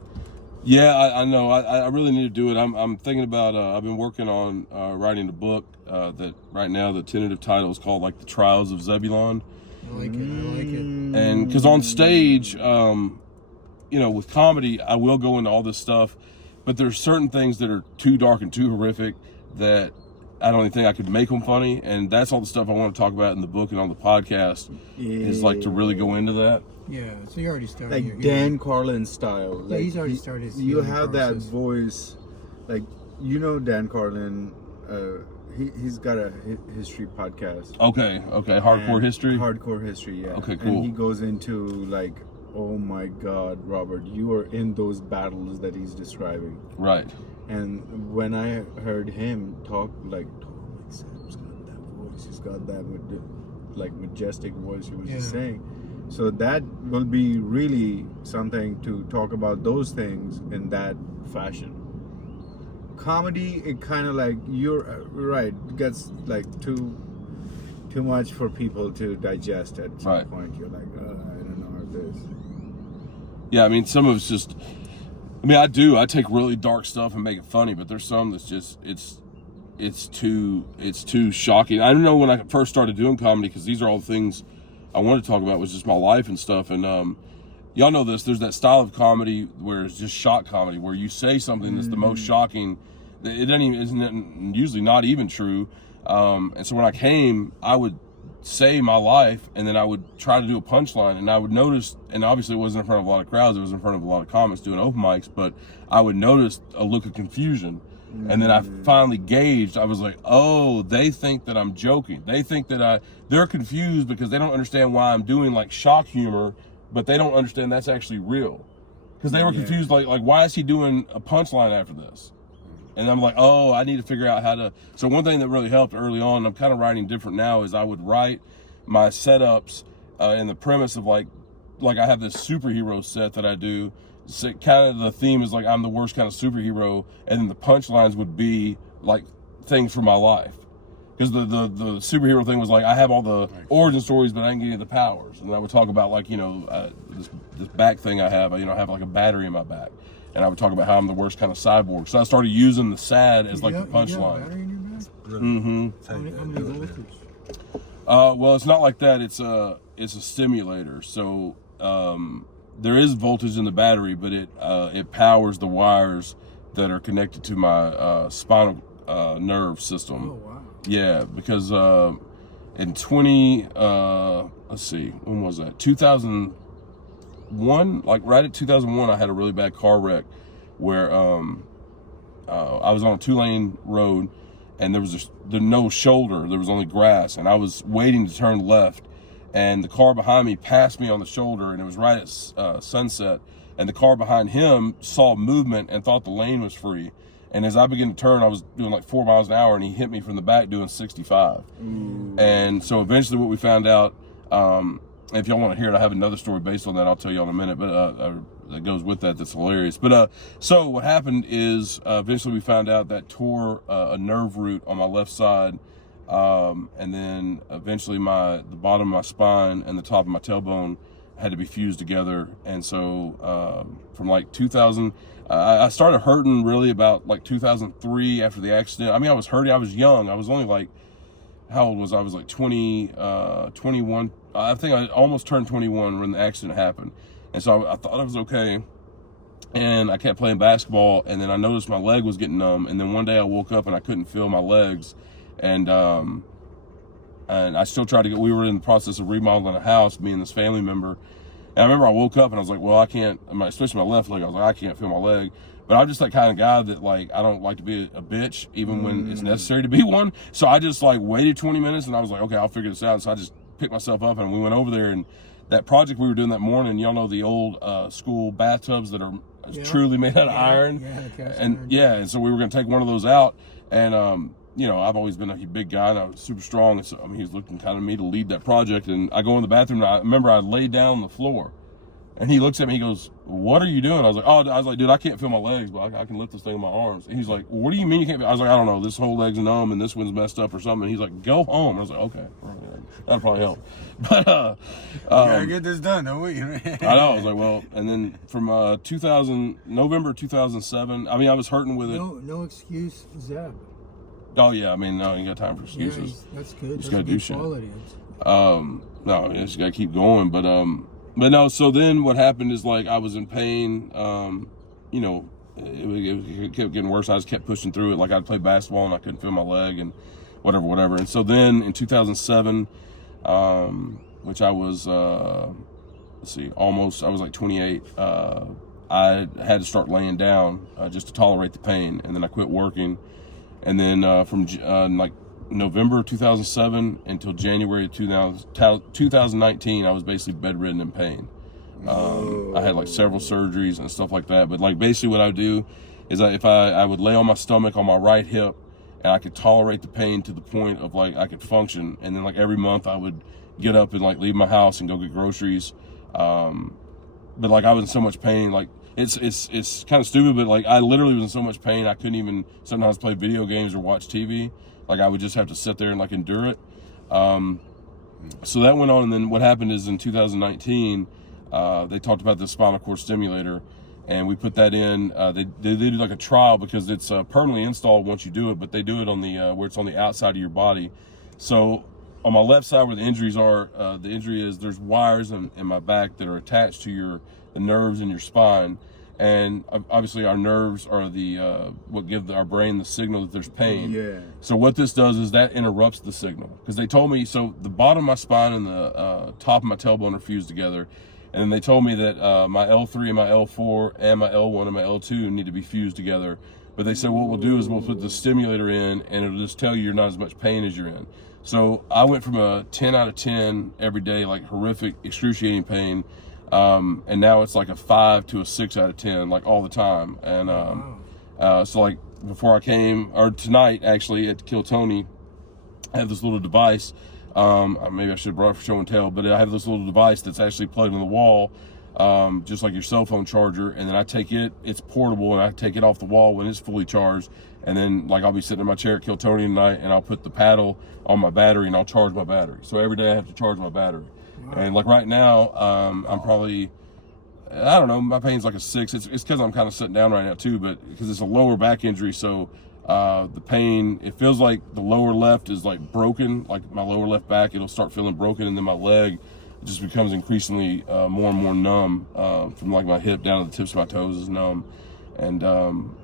Yeah, I know. I really need to do it. I'm thinking about, I've been working on writing a book that right now the tentative title is called like The Trials of Zebulon. I like it. And because on stage, with comedy, I will go into all this stuff, but there's certain things that are too dark and too horrific that I don't even think I could make them funny. And that's all the stuff I want to talk about in the book and on the podcast is like to really go into that. Yeah, so you already started. Like Dan Carlin style. Like he's already started. You have that voice, like Dan Carlin. He's got a history podcast. Okay, hardcore history. Hardcore history, yeah. Okay, cool. And he goes into like, oh my God, Robert, you are in those battles that he's describing. Right. And when I heard him talk like Sam's got that voice, he's got that like majestic voice he was just saying. So that will be really something to talk about those things in that fashion. Comedy, it kind of like, you're right, it gets like too much for people to digest at some point. You're like, I don't know this. Yeah, I mean, some of it's just, I take really dark stuff and make it funny, but there's some that's just, it's too shocking. I don't know when I first started doing comedy, because these are all the things I wanted to talk about, was just my life and stuff. And y'all know this, there's that style of comedy where it's just shock comedy, where you say something that's the most shocking. It isn't usually not even true. And so when I came, I would say my life, and then I would try to do a punchline, and I would notice, and obviously it wasn't in front of a lot of crowds, it was in front of a lot of comics doing open mics, but I would notice a look of confusion. And then I finally gauged, I was like, oh, they think that I'm joking. They think that they're confused because they don't understand why I'm doing like shock humor, but they don't understand that's actually real. Because they were confused, like why is he doing a punchline after this? And I'm like, oh, I need to figure out how to. So one thing that really helped early on, I'm kind of writing different now, is I would write my setups in the premise of like I have this superhero set that I do. So kind of the theme is like I'm the worst kind of superhero, and then the punchlines would be like things from my life. Because the superhero thing was like I have all the origin stories, but I didn't get any of the powers. And I would talk about like this back thing I have. I have like a battery in my back, and I would talk about how I'm the worst kind of cyborg. So I started using the sad as like the punchline. You have a battery in your back? Really? Mm-hmm. How many voltage? Well, it's not like that. It's a stimulator. So there is voltage in the battery, but it powers the wires that are connected to my spinal nerve system. Oh wow. Yeah, because in 20 let's see, when was that? 2001, like right at 2001, I had a really bad car wreck where I was on a 2-lane road, and there was no shoulder, there was only grass, and I was waiting to turn left, and the car behind me passed me on the shoulder, and it was right at sunset, and the car behind him saw movement and thought the lane was free. And as I began to turn, I was doing like 4 miles an hour, and he hit me from the back doing 65. Ooh. And so eventually what we found out, if y'all want to hear it, I have another story based on that. I'll tell y'all in a minute, but that goes with that. That's hilarious. But so what happened is eventually we found out that tore a nerve root on my left side. And then eventually the bottom of my spine and the top of my tailbone had to be fused together. And so from like 2000, I started hurting really about like 2003 after the accident. I mean, I was hurting. I was young. I was only like, how old was I? I was like 21. I think I almost turned 21 when the accident happened. And so I thought I was okay. And I kept playing basketball. And then I noticed my leg was getting numb. And then one day I woke up and I couldn't feel my legs. And I still tried to we were in the process of remodeling a house, me and this family member. And I remember I woke up and I was like, well, I can't, especially my left leg, I was like, I can't feel my leg. But I'm just that kind of guy that like, I don't like to be a bitch, even when it's necessary to be one. So I just like waited 20 minutes and I was like, okay, I'll figure this out. And so I just picked myself up and we went over there, and that project we were doing that morning, y'all know the old school bathtubs that are truly made out of iron. And so we were going to take one of those out. And, I've always been a big guy and I was super strong. And so, he was looking kind of me to lead that project. And I go in the bathroom and I remember I laid down on the floor, and he looks at me, he goes, what are you doing? I was like, dude, I can't feel my legs, but I can lift this thing with my arms. And he's like, what do you mean you can't feel? I was like, I don't know, this whole leg's numb and this one's messed up or something. And he's like, go home. I was like, okay, that'll probably help. But, you gotta get this done, don't we? I know, I was like, well, and then from November 2007, I was hurting with it. No excuse, Zeb. Oh yeah, no, you got time for excuses. Yeah, that's good. Just gotta do shit. Quality. No, you just gotta keep going. But no. So then what happened is like I was in pain. It kept getting worse. I just kept pushing through it. Like I'd play basketball and I couldn't feel my leg and whatever. And so then in 2007, which I was I was like 28. I had to start laying down just to tolerate the pain, and then I quit working. And then from like November 2007 until January 2019, I was basically bedridden in pain. I had like several surgeries and stuff like that. But like basically what I would do is I would lay on my stomach on my right hip, and I could tolerate the pain to the point of like I could function. And then like every month I would get up and like leave my house and go get groceries. But like I was in so much pain, like it's kind of stupid, but like I literally was in so much pain I couldn't even sometimes play video games or watch TV. Like I would just have to sit there and like endure it. So that went on, and then what happened is in 2019 they talked about the spinal cord stimulator, and we put that in. They did like a trial because it's permanently installed once you do it, but they do it on the where it's on the outside of your body. So on my left side where the injuries are, the injury is there's wires in my back that are attached to the nerves in your spine. And obviously our nerves are the what give our brain the signal that there's pain. Yeah. So what this does is that interrupts the signal. Because they told me, so the bottom of my spine and the top of my tailbone are fused together. And then they told me that my L3 and my L4 and my L1 and my L2 need to be fused together. But they said what we'll do is we'll put the stimulator in, and it'll just tell you you're not as much pain as you're in. So I went from a 10 out of 10 every day, like horrific, excruciating pain, and now it's like a 5 to a 6 out of 10, like all the time. And so like before I came, or tonight actually at Kill Tony, I have this little device Maybe I should have brought it for show and tell, but I have this little device that's actually plugged in the wall, just like your cell phone charger. And then I take it, it's portable, and I take it off the wall when it's fully charged. And then, like, I'll be sitting in my chair at Kiltony tonight, and I'll put the paddle on my battery, and I'll charge my battery. So every day I have to charge my battery. Wow. And like right now, I'm probably, I don't know, my pain's like a 6. It's because I'm kind of sitting down right now too, but because it's a lower back injury, so the pain, it feels like the lower left is like broken, like my lower left back, it'll start feeling broken, and then my leg just becomes increasingly more and more numb, from like my hip down to the tips of my toes is numb. And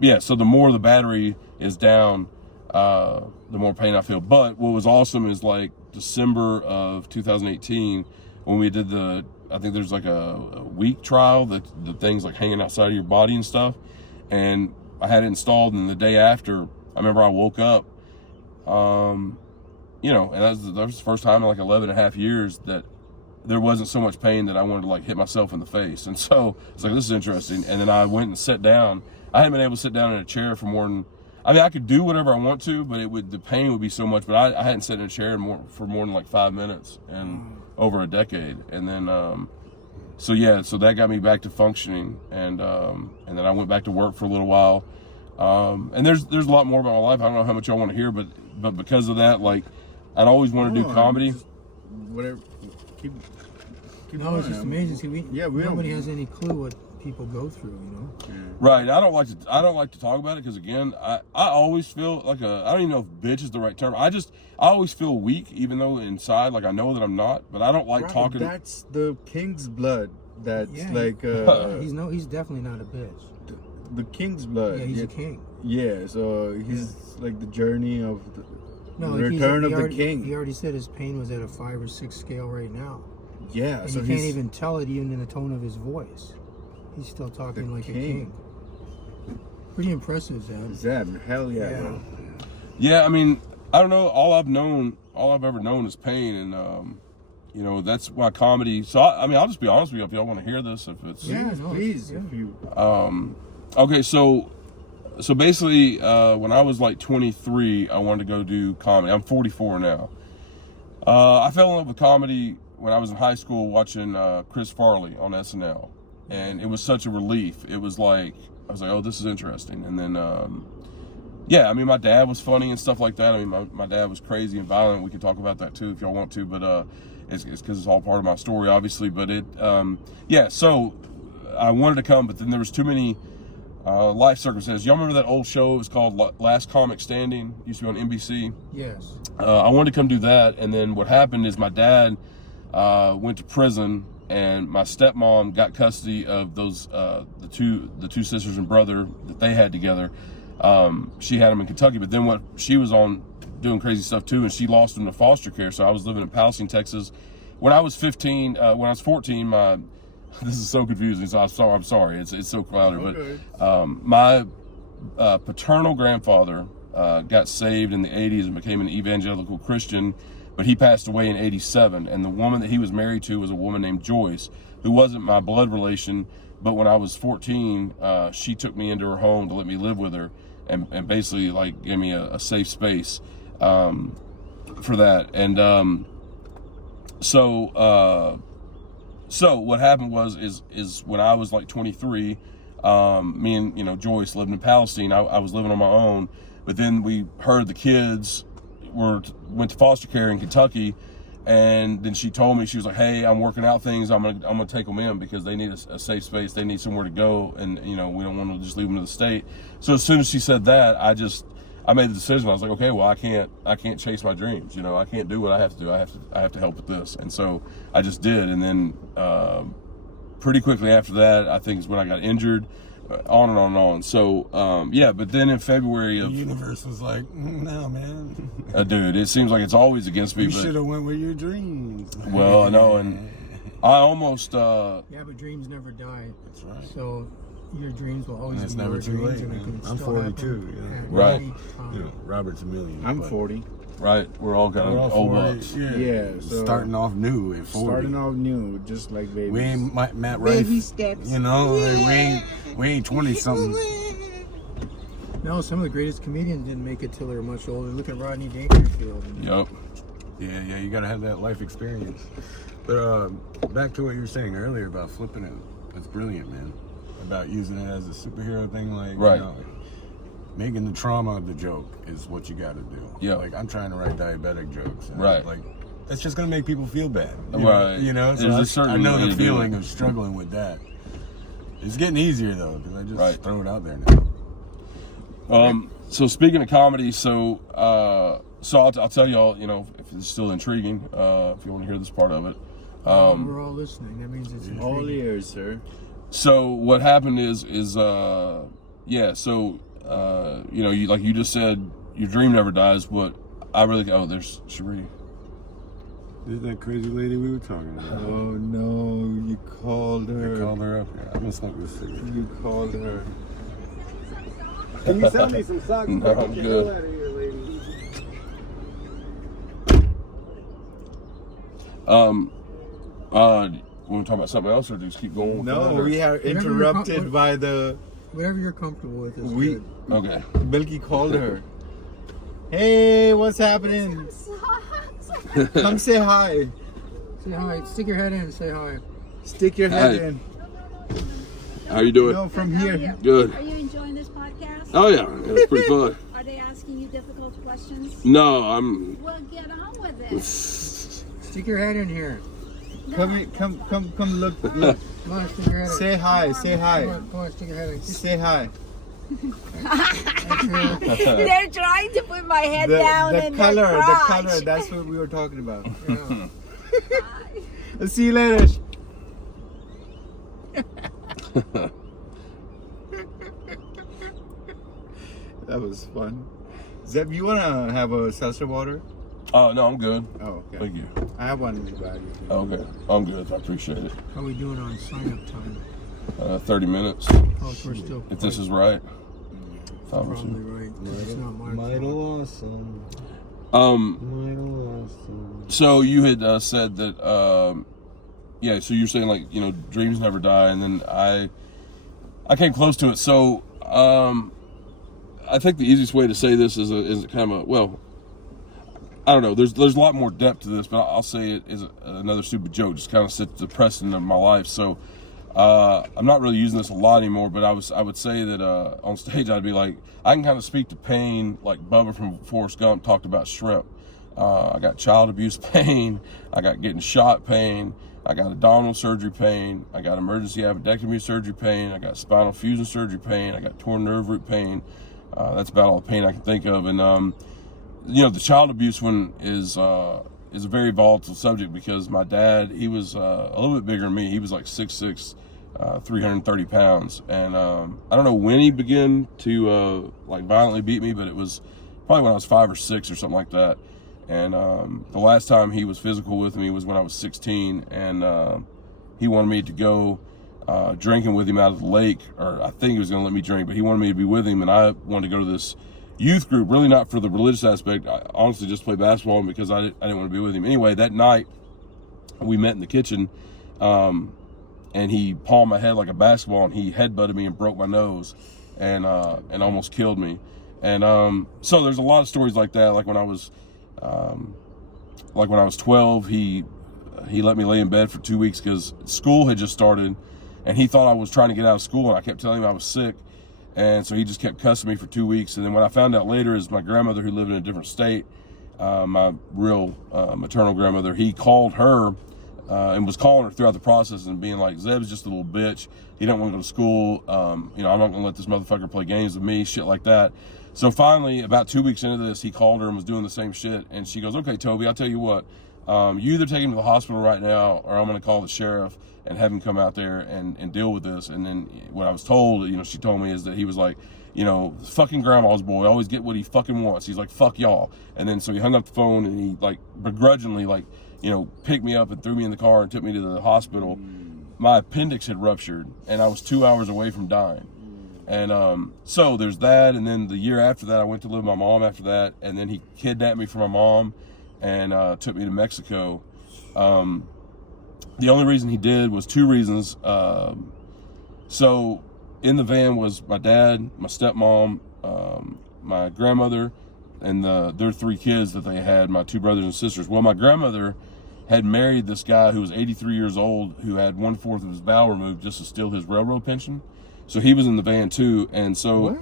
yeah, so the more the battery is down, the more pain I feel. But what was awesome is like December of 2018, when we did I think there's like a week trial that the thing's like hanging outside of your body and stuff. And I had it installed, and the day after, I remember I woke up, you know, and that was the first time in like 11 and a half years that there wasn't so much pain that I wanted to like hit myself in the face. And so it's like, this is interesting. And then I went and sat down. I hadn't been able to sit down in a chair for more than, I mean, I could do whatever I want to, but the pain would be so much. But I hadn't sat in a chair for more than like 5 minutes and over a decade. And then, so yeah, so that got me back to functioning. And then I went back to work for a little while. And there's a lot more about my life. I don't know how much y'all want to hear, but because of that, like, I'd always wanted to do comedy. Whatever. Keep no, it's just amazing. See, nobody has any clue what people go through, you know. Yeah. Right. I don't like to talk about it because, again, I always feel like I don't even know if bitch is the right term. I always feel weak, even though inside, like, I know that I'm not, but I don't like talking. That's the king's blood. That's like he's definitely not a bitch. The king's blood. Yeah, he's a king. Yeah, so he's like the journey of the return of the king. He already said his pain was at a 5 or 6 scale right now. Yeah, and so you can't even tell it even in the tone of his voice. He's still talking like a king. Pretty impressive, Zab. Zab, hell yeah. Yeah, I mean, I don't know. All I've ever known is pain, and you know, that's why comedy. So I mean, I'll just be honest with you if y'all want to hear this. If it's please. If you okay, so basically, when I was like 23, I wanted to go do comedy. I'm 44 now. I fell in love with comedy when I was in high school watching Chris Farley on SNL, and it was such a relief. It was like, I was like, oh, this is interesting. And then, yeah, I mean, my dad was funny and stuff like that. I mean, my dad was crazy and violent. We can talk about that too if y'all want to, but it's because it's all part of my story, obviously. But yeah, so I wanted to come, but then there was too many life circumstances. Y'all remember that old show? It was called Last Comic Standing. It used to be on NBC. Yes. I wanted to come do that, and then what happened is my dad went to prison, and my stepmom got custody of those the two sisters and brother that they had together. She had them in Kentucky, but then she was on doing crazy stuff too, and she lost them to foster care. So I was living in Palestine, Texas. When I was 14, this is so confusing. So I'm sorry. It's so cloudy. Okay. But my paternal grandfather got saved in the 80s and became an evangelical Christian, but he passed away in 87. And the woman that he was married to was a woman named Joyce, who wasn't my blood relation. But when I was 14, she took me into her home to let me live with her, and basically like gave me a safe space for that. And so what happened is when I was like 23, me and Joyce lived in Palestine. I was living on my own, but then we heard the kids went to foster care in Kentucky, and then she told me, she was like, "Hey, I'm working out things. I'm gonna take them in because they need a safe space. They need somewhere to go, and we don't want to just leave them to the state." So as soon as she said that, I made the decision. I was like, okay, well, I can't chase my dreams. I can't do what I have to do. I have to help with this. And so I just did. And then pretty quickly after that, I think is when I got injured, on and on and on. So yeah, but then in February of the universe was like, no, man. Dude, it seems like it's always against me. You should have went with your dreams. Well, I know, and I almost. Yeah, but dreams never die. That's right. So your dreams will always. It's be never your too dreams, late. and it can I'm still 42. happen Right. any time. Robert's a million. I'm 40. Right, we're all kind of old bucks. Yeah, so starting off new at 40. Starting off new, just like babies. We ain't Matt Rife. Baby steps. We ain't 20 something. No, some of the greatest comedians didn't make it till they were much older. Look at Rodney Dangerfield. Yep. Yeah, you gotta have that life experience. But back to what you were saying earlier about flipping it. That's brilliant, man. About using it as a superhero thing, like Right. Making the trauma of the joke is what you gotta do. Yeah. Like I'm trying to write diabetic jokes. And Right. Like that's just gonna make people feel bad. Right. You know. There's a So certain I know way the to do feeling it. of struggling with that. It's getting easier though, because I just Right. throw it out there now. So speaking of comedy, so I'll tell y'all, you know, if it's still intriguing, if you want to hear this part of it. We're all listening. That means it's All intriguing. ears, sir. So what happened is yeah. So you know, like you just said, your dream never dies. But I really there's Cherie. This is that crazy lady we were talking about. Oh no, you called I her. called her up. I'm gonna smoke this cigarette. You called her. Can you sell me some socks? No, I'm Get the good. hell out of here, lady. Want to talk about something else, or just keep going? with No, that, or- we are Whatever you're interrupted by the. Whatever you're comfortable with is We good. Okay. Milky called her. Hey, what's happening? Come say hi. Say hi. Stick your head in and say hi. Stick your head Hi. in. How you doing? No, from How are here. you? Good. Are you enjoying this podcast? Oh yeah, it's pretty fun. Are they asking you difficult questions? No, I'm. Well, get on with it. Stick your head in here. Come in, come, look. Come on, stick your head in. Say hi, say Come hi. on, come on, stick your head in. Say hi. They're trying to put my head down The in color, their the crotch. color, that's what we were talking about. Yeah. I'll see you later. That was fun. Zeb, you wanna have a seltzer water? No, I'm good. Oh, okay. Thank you. I have one in the bag. Okay, I'm good. I appreciate it. How are we doing on sign-up time? 30 minutes, Oh, so we're still if this is right. probably right. It's not my fault. awesome. Awesome. So you had said that, yeah. So you're saying, like, you know, dreams never die, and then I came close to it. So I think the easiest way to say this is kind of a, well, I don't know. There's a lot more depth to this, but I'll say it is another stupid joke. Just kind of set the precedent of my life. So I'm not really using this a lot anymore, but I would say that on stage I'd be like, I can kind of speak to pain like Bubba from Forrest Gump talked about shrimp. I got child abuse pain. I got getting shot pain. I got abdominal surgery pain. I got emergency appendectomy surgery pain. I got spinal fusion surgery pain. I got torn nerve root pain. That's about all the pain I can think of. And you know, the child abuse one is a very volatile subject because my dad, he was a little bit bigger than me. He was like 6'6", 330 pounds. And I don't know when he began to like violently beat me, but it was probably when I was 5 or 6 or something like that. And the last time he was physical with me was when I was 16, and he wanted me to go drinking with him out of the lake, or I think he was going to let me drink, but he wanted me to be with him, and I wanted to go to this youth group, really not for the religious aspect. I honestly just play basketball because I didn't want to be with him. Anyway, that night we met in the kitchen, and he palmed my head like a basketball, and he headbutted me and broke my nose, and almost killed me. And so there's a lot of stories like that. Like when I was 12, he let me lay in bed for 2 weeks because school had just started, and he thought I was trying to get out of school, and I kept telling him I was sick. And so he just kept cussing me for 2 weeks. And then what I found out later is my grandmother, who lived in a different state, my real maternal grandmother, he called her and was calling her throughout the process and being like, Zeb's just a little bitch. He don't want to go to school. You know, I'm not going to let this motherfucker play games with me, shit like that. So finally, about 2 weeks into this, he called her and was doing the same shit. And she goes, okay, Toby, I'll tell you what. You either take him to the hospital right now, or I'm going to call the sheriff and have him come out there and deal with this. And then what I was told, you know, she told me, is that he was like, you know, fucking grandma's boy, always get what he fucking wants. He's like, fuck y'all. And then so he hung up the phone, and he like begrudgingly, like, you know, picked me up and threw me in the car and took me to the hospital. My appendix had ruptured, and I was 2 hours away from dying. And so there's that. And then the year after that, I went to live with my mom after that. And then he kidnapped me from my mom and took me to Mexico. The only reason he did was two reasons. So in the van was my dad, my stepmom, my grandmother, and their 3 kids that they had, my 2 brothers and sisters. Well, my grandmother had married this guy who was 83 years old, who had 1/4 of his bowel removed just to steal his railroad pension. So he was in the van too, and so What?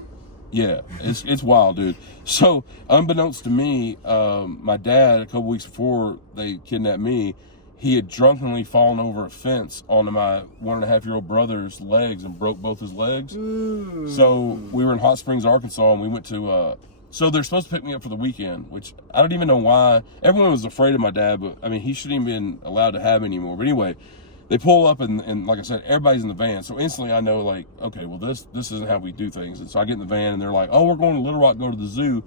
yeah, it's wild, dude. So unbeknownst to me, my dad, a couple weeks before they kidnapped me, he had drunkenly fallen over a fence onto my 1.5-year-old brother's legs and broke both his legs. So we were in Hot Springs, Arkansas, and we went to so they're supposed to pick me up for the weekend, which I don't even know why. Everyone was afraid of my dad, but I mean, he shouldn't even been allowed to have me anymore. But anyway, they pull up and like I said, everybody's in the van. So instantly I know, like, okay, well, this isn't how we do things. And so I get in the van and they're like, oh, we're going to Little Rock, go to the zoo.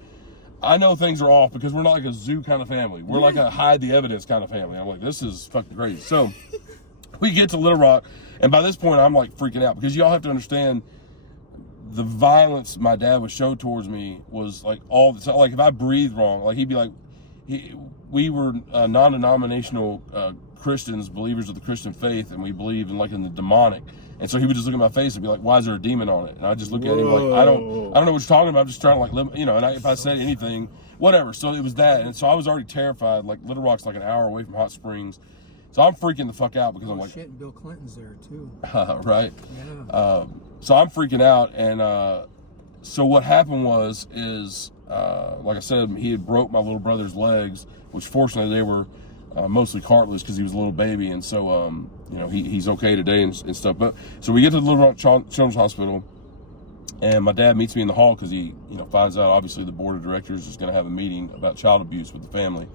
I know things are off because we're not like a zoo kind of family. We're like a hide the evidence kind of family. I'm like, this is fucking crazy. So we get to Little Rock, and by this point I'm like freaking out because y'all have to understand the violence my dad would show towards me was like all the time. Like if I breathed wrong, like he'd be like, we were non-denominational Christians, believers of the Christian faith, and we believe in the demonic. And so he would just look at my face and be like, "Why is there a demon on it?" And I just look at him like, "I don't know what you're talking about. I'm just trying to live, And if I said anything, whatever." So it was that, and so I was already terrified. Like Little Rock's like an hour away from Hot Springs, so I'm freaking the fuck out because I'm like, shit, Bill Clinton's there too. right? Yeah. So I'm freaking out, and so what happened is like I said, he had broke my little brother's legs, which fortunately they were mostly cartilage because he was a little baby, and so he's okay today and stuff. But so we get to the Little Rock Children's Hospital, and my dad meets me in the hall because he finds out obviously the board of directors is going to have a meeting about child abuse with the family,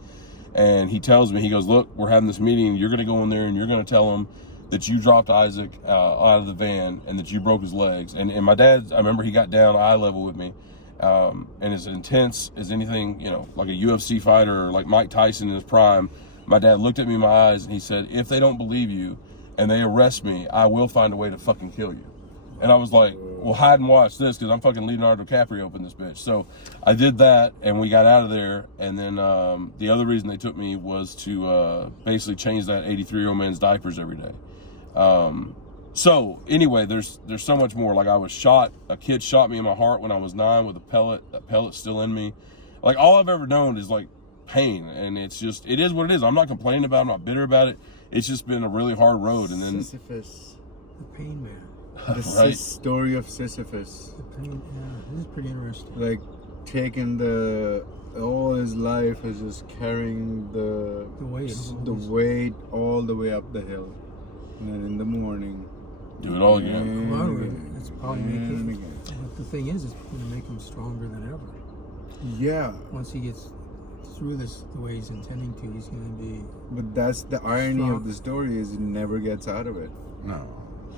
and he tells me, he goes, "Look, we're having this meeting. You're going to go in there and you're going to tell them that you dropped Isaac out of the van and that you broke his legs." And my dad, I remember he got down eye level with me, and as intense as anything, like a UFC fighter or like Mike Tyson in his prime. My dad looked at me in my eyes and he said, "If they don't believe you and they arrest me, I will find a way to fucking kill you." And I was like, well, hide and watch this because I'm fucking Leonardo DiCaprio up in this bitch. So I did that and we got out of there. And then the other reason they took me was to basically change that 83-year-old man's diapers every day. So anyway, there's so much more. Like I was shot, a kid shot me in my heart when I was 9 with a pellet. That pellet's still in me. Like all I've ever known is like pain, and it is what it is. I'm not complaining about it, I'm not bitter about it. It's just been a really hard road. And then Sisyphus, The Pain Man. the right? story of Sisyphus, The Pain. Yeah, this is pretty interesting. like taking all his life is just carrying the weight all the way up the hill, and then in the morning Do it all again. Well, it's probably and make it. again. But the thing is, it's going to make him stronger than ever. Yeah, Once he gets through this the way he's intending to, he's going to be. but that's the irony Strong. of the story, is he never gets out of it. No.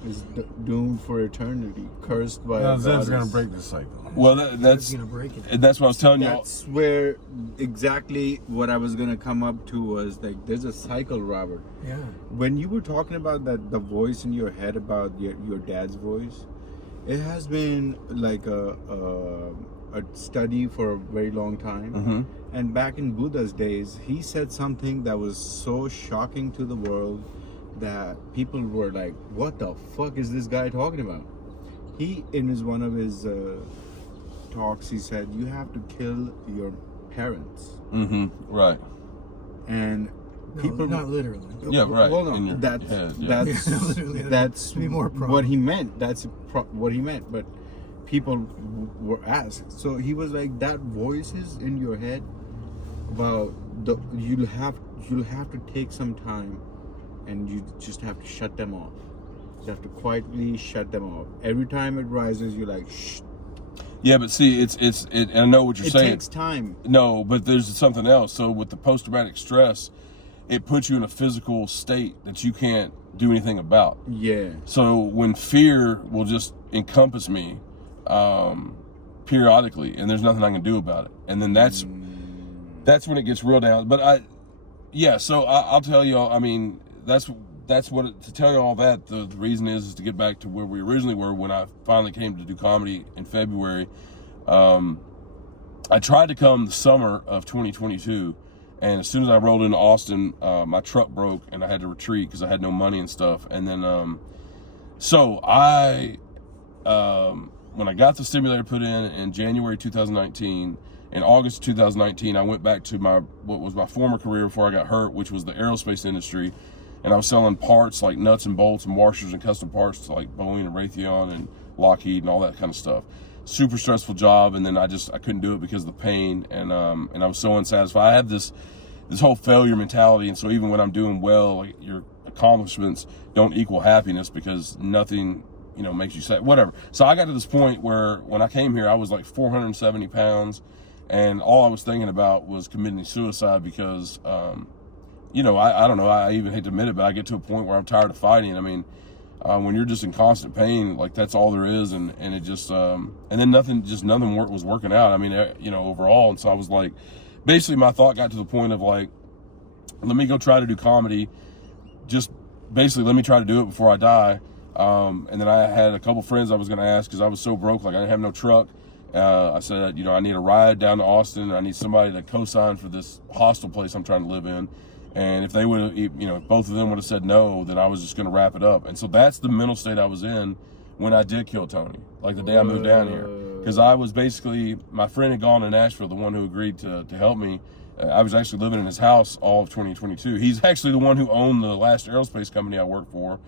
He's doomed for eternity, cursed by a That's goddess. going to break the cycle. Well, He's that's going to break it. and that's what I was telling y'all. That's where exactly what I was gonna come up to was like, there's a cycle, Robert. Yeah. When you were talking about that, the voice in your head about your dad's voice, it has been like a study for a very long time. Mm-hmm. And back in Buddha's days, he said something that was so shocking to the world that people were like, "What the fuck is this guy talking about?" He, in one of his talks, he said, "You have to kill your parents." Mm-hmm. Right. And No, people, not literally. Yeah, right. Hold In your on, that's head, yeah. Literally, that's be more what he meant. That's what he meant. But people were asked. So he was like, that voices in your head about you'll have to take some time, and you just have to shut them off. You have to quietly shut them off. Every time it rises, you're like, shh. Yeah, but see, it's I know what you're It saying. takes time. No, but there's something else. So with the post-traumatic stress, it puts you in a physical state that you can't do anything about. Yeah. So when fear will just encompass me periodically, and there's nothing I can do about it, and then that's when it gets real down. But I'll tell you all. I mean, that's what to tell you all that. The reason is to get back to where we originally were when I finally came to do comedy in February. I tried to come the summer of 2022. And as soon as I rolled into Austin, my truck broke and I had to retreat because I had no money and stuff. And then, when I got the stimulator put in January 2019, in August of 2019, I went back to what was my former career before I got hurt, which was the aerospace industry. And I was selling parts like nuts and bolts and washers and custom parts to like Boeing and Raytheon and Lockheed and all that kind of stuff. Super stressful job, and then I couldn't do it because of the pain, and I was so unsatisfied. I had this whole failure mentality, and so even when I'm doing well, like, your accomplishments don't equal happiness because nothing, makes you sad, whatever. So I got to this point where when I came here, I was like 470 pounds, and all I was thinking about was committing suicide because, I don't know, I even hate to admit it, but I get to a point where I'm tired of fighting. I mean, when you're just in constant pain, like that's all there is, and it just, and then nothing was working out. I mean, overall, and so I was like, basically my thought got to the point of like, let me go try to do comedy, just basically let me try to do it before I die. And then I had a couple friends I was going to ask because I was so broke, like I didn't have no truck. I said, I need a ride down to Austin, and I need somebody to co-sign for this hostel place I'm trying to live in. And if they would have, if both of them would have said no, then I was just going to wrap it up. And so that's the mental state I was in when I did kill Tony, like the day I moved down here. Because I was basically, my friend had gone to Nashville, the one who agreed to help me. I was actually living in his house all of 2022. He's actually the one who owned the last aerospace company I worked for.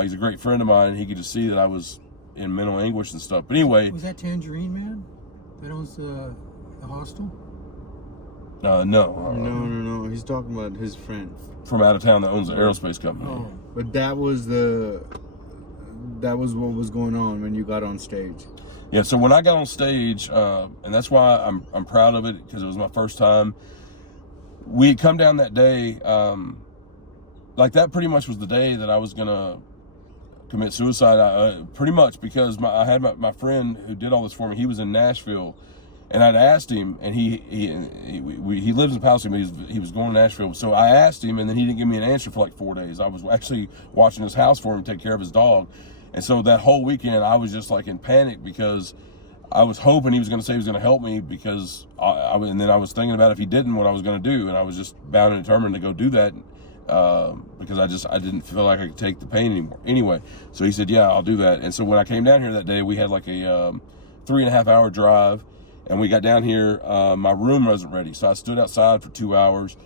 He's a great friend of mine, and he could just see that I was in mental anguish and stuff. But anyway. Was that Tangerine Man that owns the hostel? No. He's talking about his friend from out of town that owns the aerospace company. Oh. But that was what was going on when you got on stage. Yeah. So when I got on stage, and that's why I'm proud of it, because it was my first time. We had come down that day, like that pretty much was the day that I was gonna commit suicide. Pretty much because I had my friend who did all this for me. He was in Nashville. And I'd asked him, and he lives in Palestine, but he was going to Nashville. So I asked him, and then he didn't give me an answer for like 4 days. I was actually watching his house for him take care of his dog. And so that whole weekend, I was just like in panic because I was hoping he was going to say he was going to help me, because and then I was thinking about if he didn't, what I was going to do. And I was just bound and determined to go do that because I didn't feel like I could take the pain anymore. Anyway, so he said, yeah, I'll do that. And so when I came down here that day, we had like a 3.5 hour drive. And we got down here, my room wasn't ready. So I stood outside for 2 hours.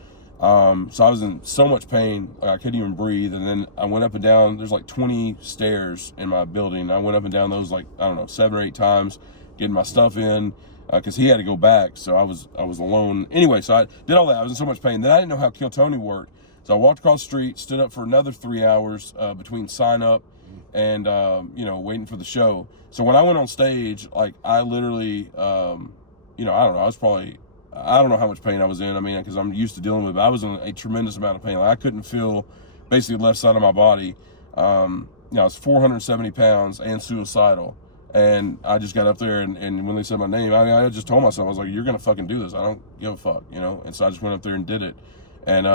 So I was in so much pain, like I couldn't even breathe. And then I went up and down, there's like 20 stairs in my building. I went up and down those like, 7 or 8 times, getting my stuff in, cause he had to go back. So I was alone. Anyway, so I did all that. I was in so much pain. Then I didn't know how Kill Tony worked. So I walked across the street, stood up for another 3 hours, between sign up and, waiting for the show. So when I went on stage, like I literally, I don't know, I don't know how much pain I was in. I mean, because I'm used to dealing with it. I was in a tremendous amount of pain. Like I couldn't feel basically the left side of my body. I was 470 pounds and suicidal. And I just got up there, and when they said my name, I just told myself, I was like, you're going to fucking do this. I don't give a fuck, And so I just went up there and did it. And,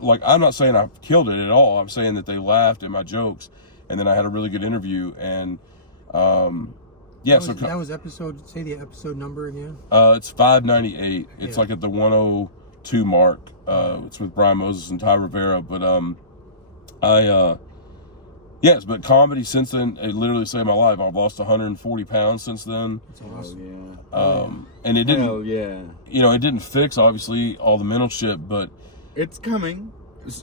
like I'm not saying I killed it at all. I'm saying that they laughed at my jokes. And then I had a really good interview, and that was episode. Say the episode number again. It's 598. It's like at the 102 mark. It's with Brian Moses and Ty Rivera. But but comedy since then, it literally saved my life. I've lost 140 pounds since then. That's awesome. And it didn't. Hell yeah. It didn't fix obviously all the mental shit, but it's coming.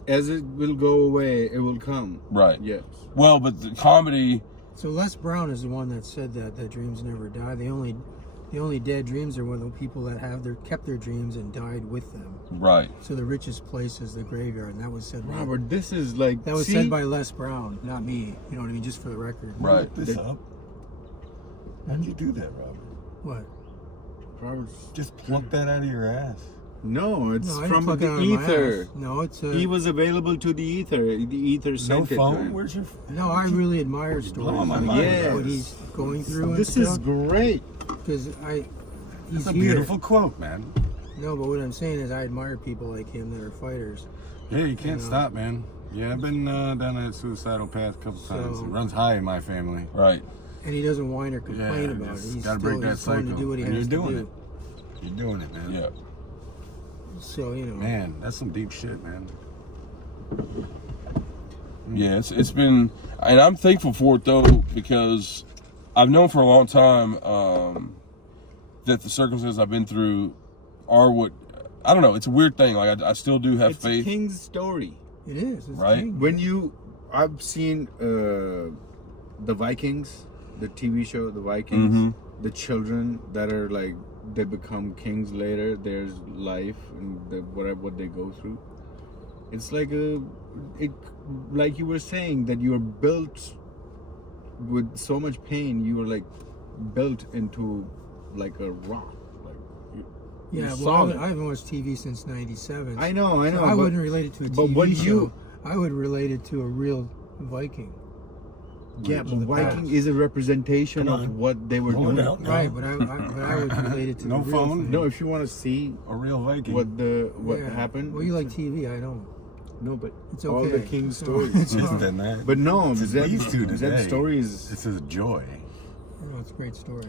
As it will go away, it will come. Right. Yes. Well, but the comedy. So Les Brown is the one that said that dreams never die. The only dead dreams are when the people that kept their dreams and died with them. Right. So the richest place is the graveyard, and that was said. Robert, this is like that was said by Les Brown, not me. You know what I mean? Just for the record. Right. Look this up. How'd you do that, Robert? What? Robert, just pluck that out of your ass. No, it's I didn't from pluck it the out of my ether. ass. No, it's he was available to the ether. The ether No sent it to phone? him. Where's your No, I really admire stories. blowing my like mind. Yes. what he's going through. This and is stuff, great. because he's That's a here. beautiful quote, man. No, but what I'm saying is I admire people like him that are fighters. Yeah, you can't stop, man. Yeah, I've been down that suicidal path a couple times. It runs high in my family. Right. And he doesn't whine or complain about it. just He's gotta still break that he's going cycle. to do what he And has you're to doing do. it. You're doing it, man. Yeah. So Man, that's some deep shit, man. Yeah, it's been, and I'm thankful for it though, because I've known for a long time that the circumstances I've been through are what, I don't know. It's a weird thing. Like I still do have It's faith. a king's story. It is. It's Right? king. I've seen the Vikings, the TV show, the Vikings, Mhm. the children that are like, they become kings later. There's life and what they go through. It's like like you were saying, that you are built with so much pain. You were like built into like a rock. Like Yeah, you're well, solid. I haven't watched TV since '97. I know. So I wouldn't relate it to a but TV when show. you- I would relate it to a real Viking. Yeah, Of but the Viking past. is a representation Come of on. what they were Hold doing. out. Right, but I would relate it to No the real phone? thing. No, if you want to see A real Viking. what Yeah. happened. Well, you like TV, I don't. No, but It's all okay. the king's So- stories. It's Just all- than that. But no, It's these two today. Zed's story is This is joy. You know, it's a great story.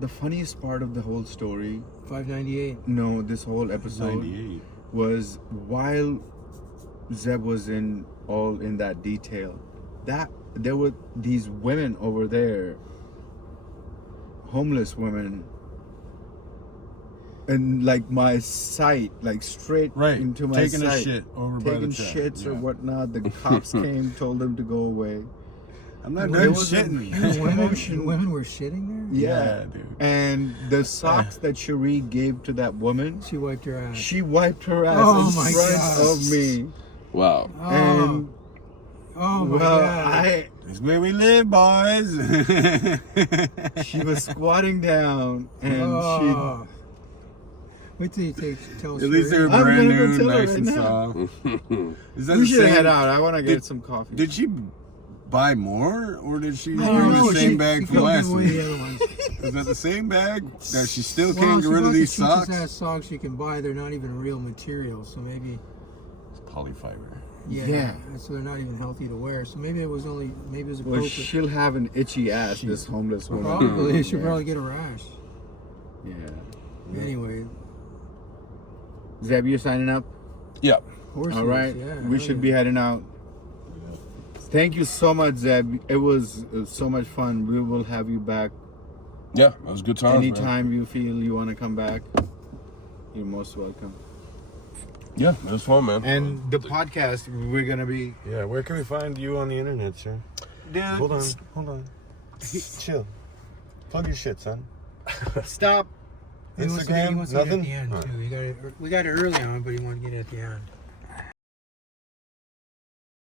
the funniest part of the whole story. 598. No, this whole episode 98. was while Zeb was in that detail, that there were these women over there, homeless women, and like my sight, like straight Right. into my Taking sight, a shit over by taking the truck. shits or Yeah. whatnot. The cops came, told them to go away. I'm not There done was a shitting. huge The women were shitting there? Yeah, dude. and the socks that Cherie gave to that woman, She wiped her ass. she wiped her ass Oh in my front God. of me, Wow. Oh, and oh my well, God. It's where we live, boys. she was squatting down, and Oh. Wait till you tell us. At least they're I'm brand gonna go new, tell her nice right and now. soft. Is that we the should same? head out. I want to get Did- some coffee. Did she buy more, or did she I don't use know, the same she- bag She from last away the week? other ones. Is that the same bag that she still Well, can't she get rid bought of the these socks? cheapest ass socks you can buy. They're not even real material, so maybe It's polyfiber. Yeah. so they're not even healthy to wear. So maybe it was well, appropriate. she'll have an itchy ass. This homeless woman. Probably she'll Yeah. probably get a rash. Yeah. Anyway, Zeb, you signing up? Yeah. horses. All right. Yeah, We should be heading out. Thank you so much, Zeb. It was so much fun. We will have you back Yeah. That was a good time. anytime you feel you want to come back. You're most welcome. Yeah. It was fun, man. And the podcast, we're gonna be. Yeah, where can we find you on the internet, sir? Dude, Hold on. Chill. Plug your shit, son. Stop. He wants to Instagram, get it at nothing? the end All right. too. We got it early on, but he wanted to get it at the end.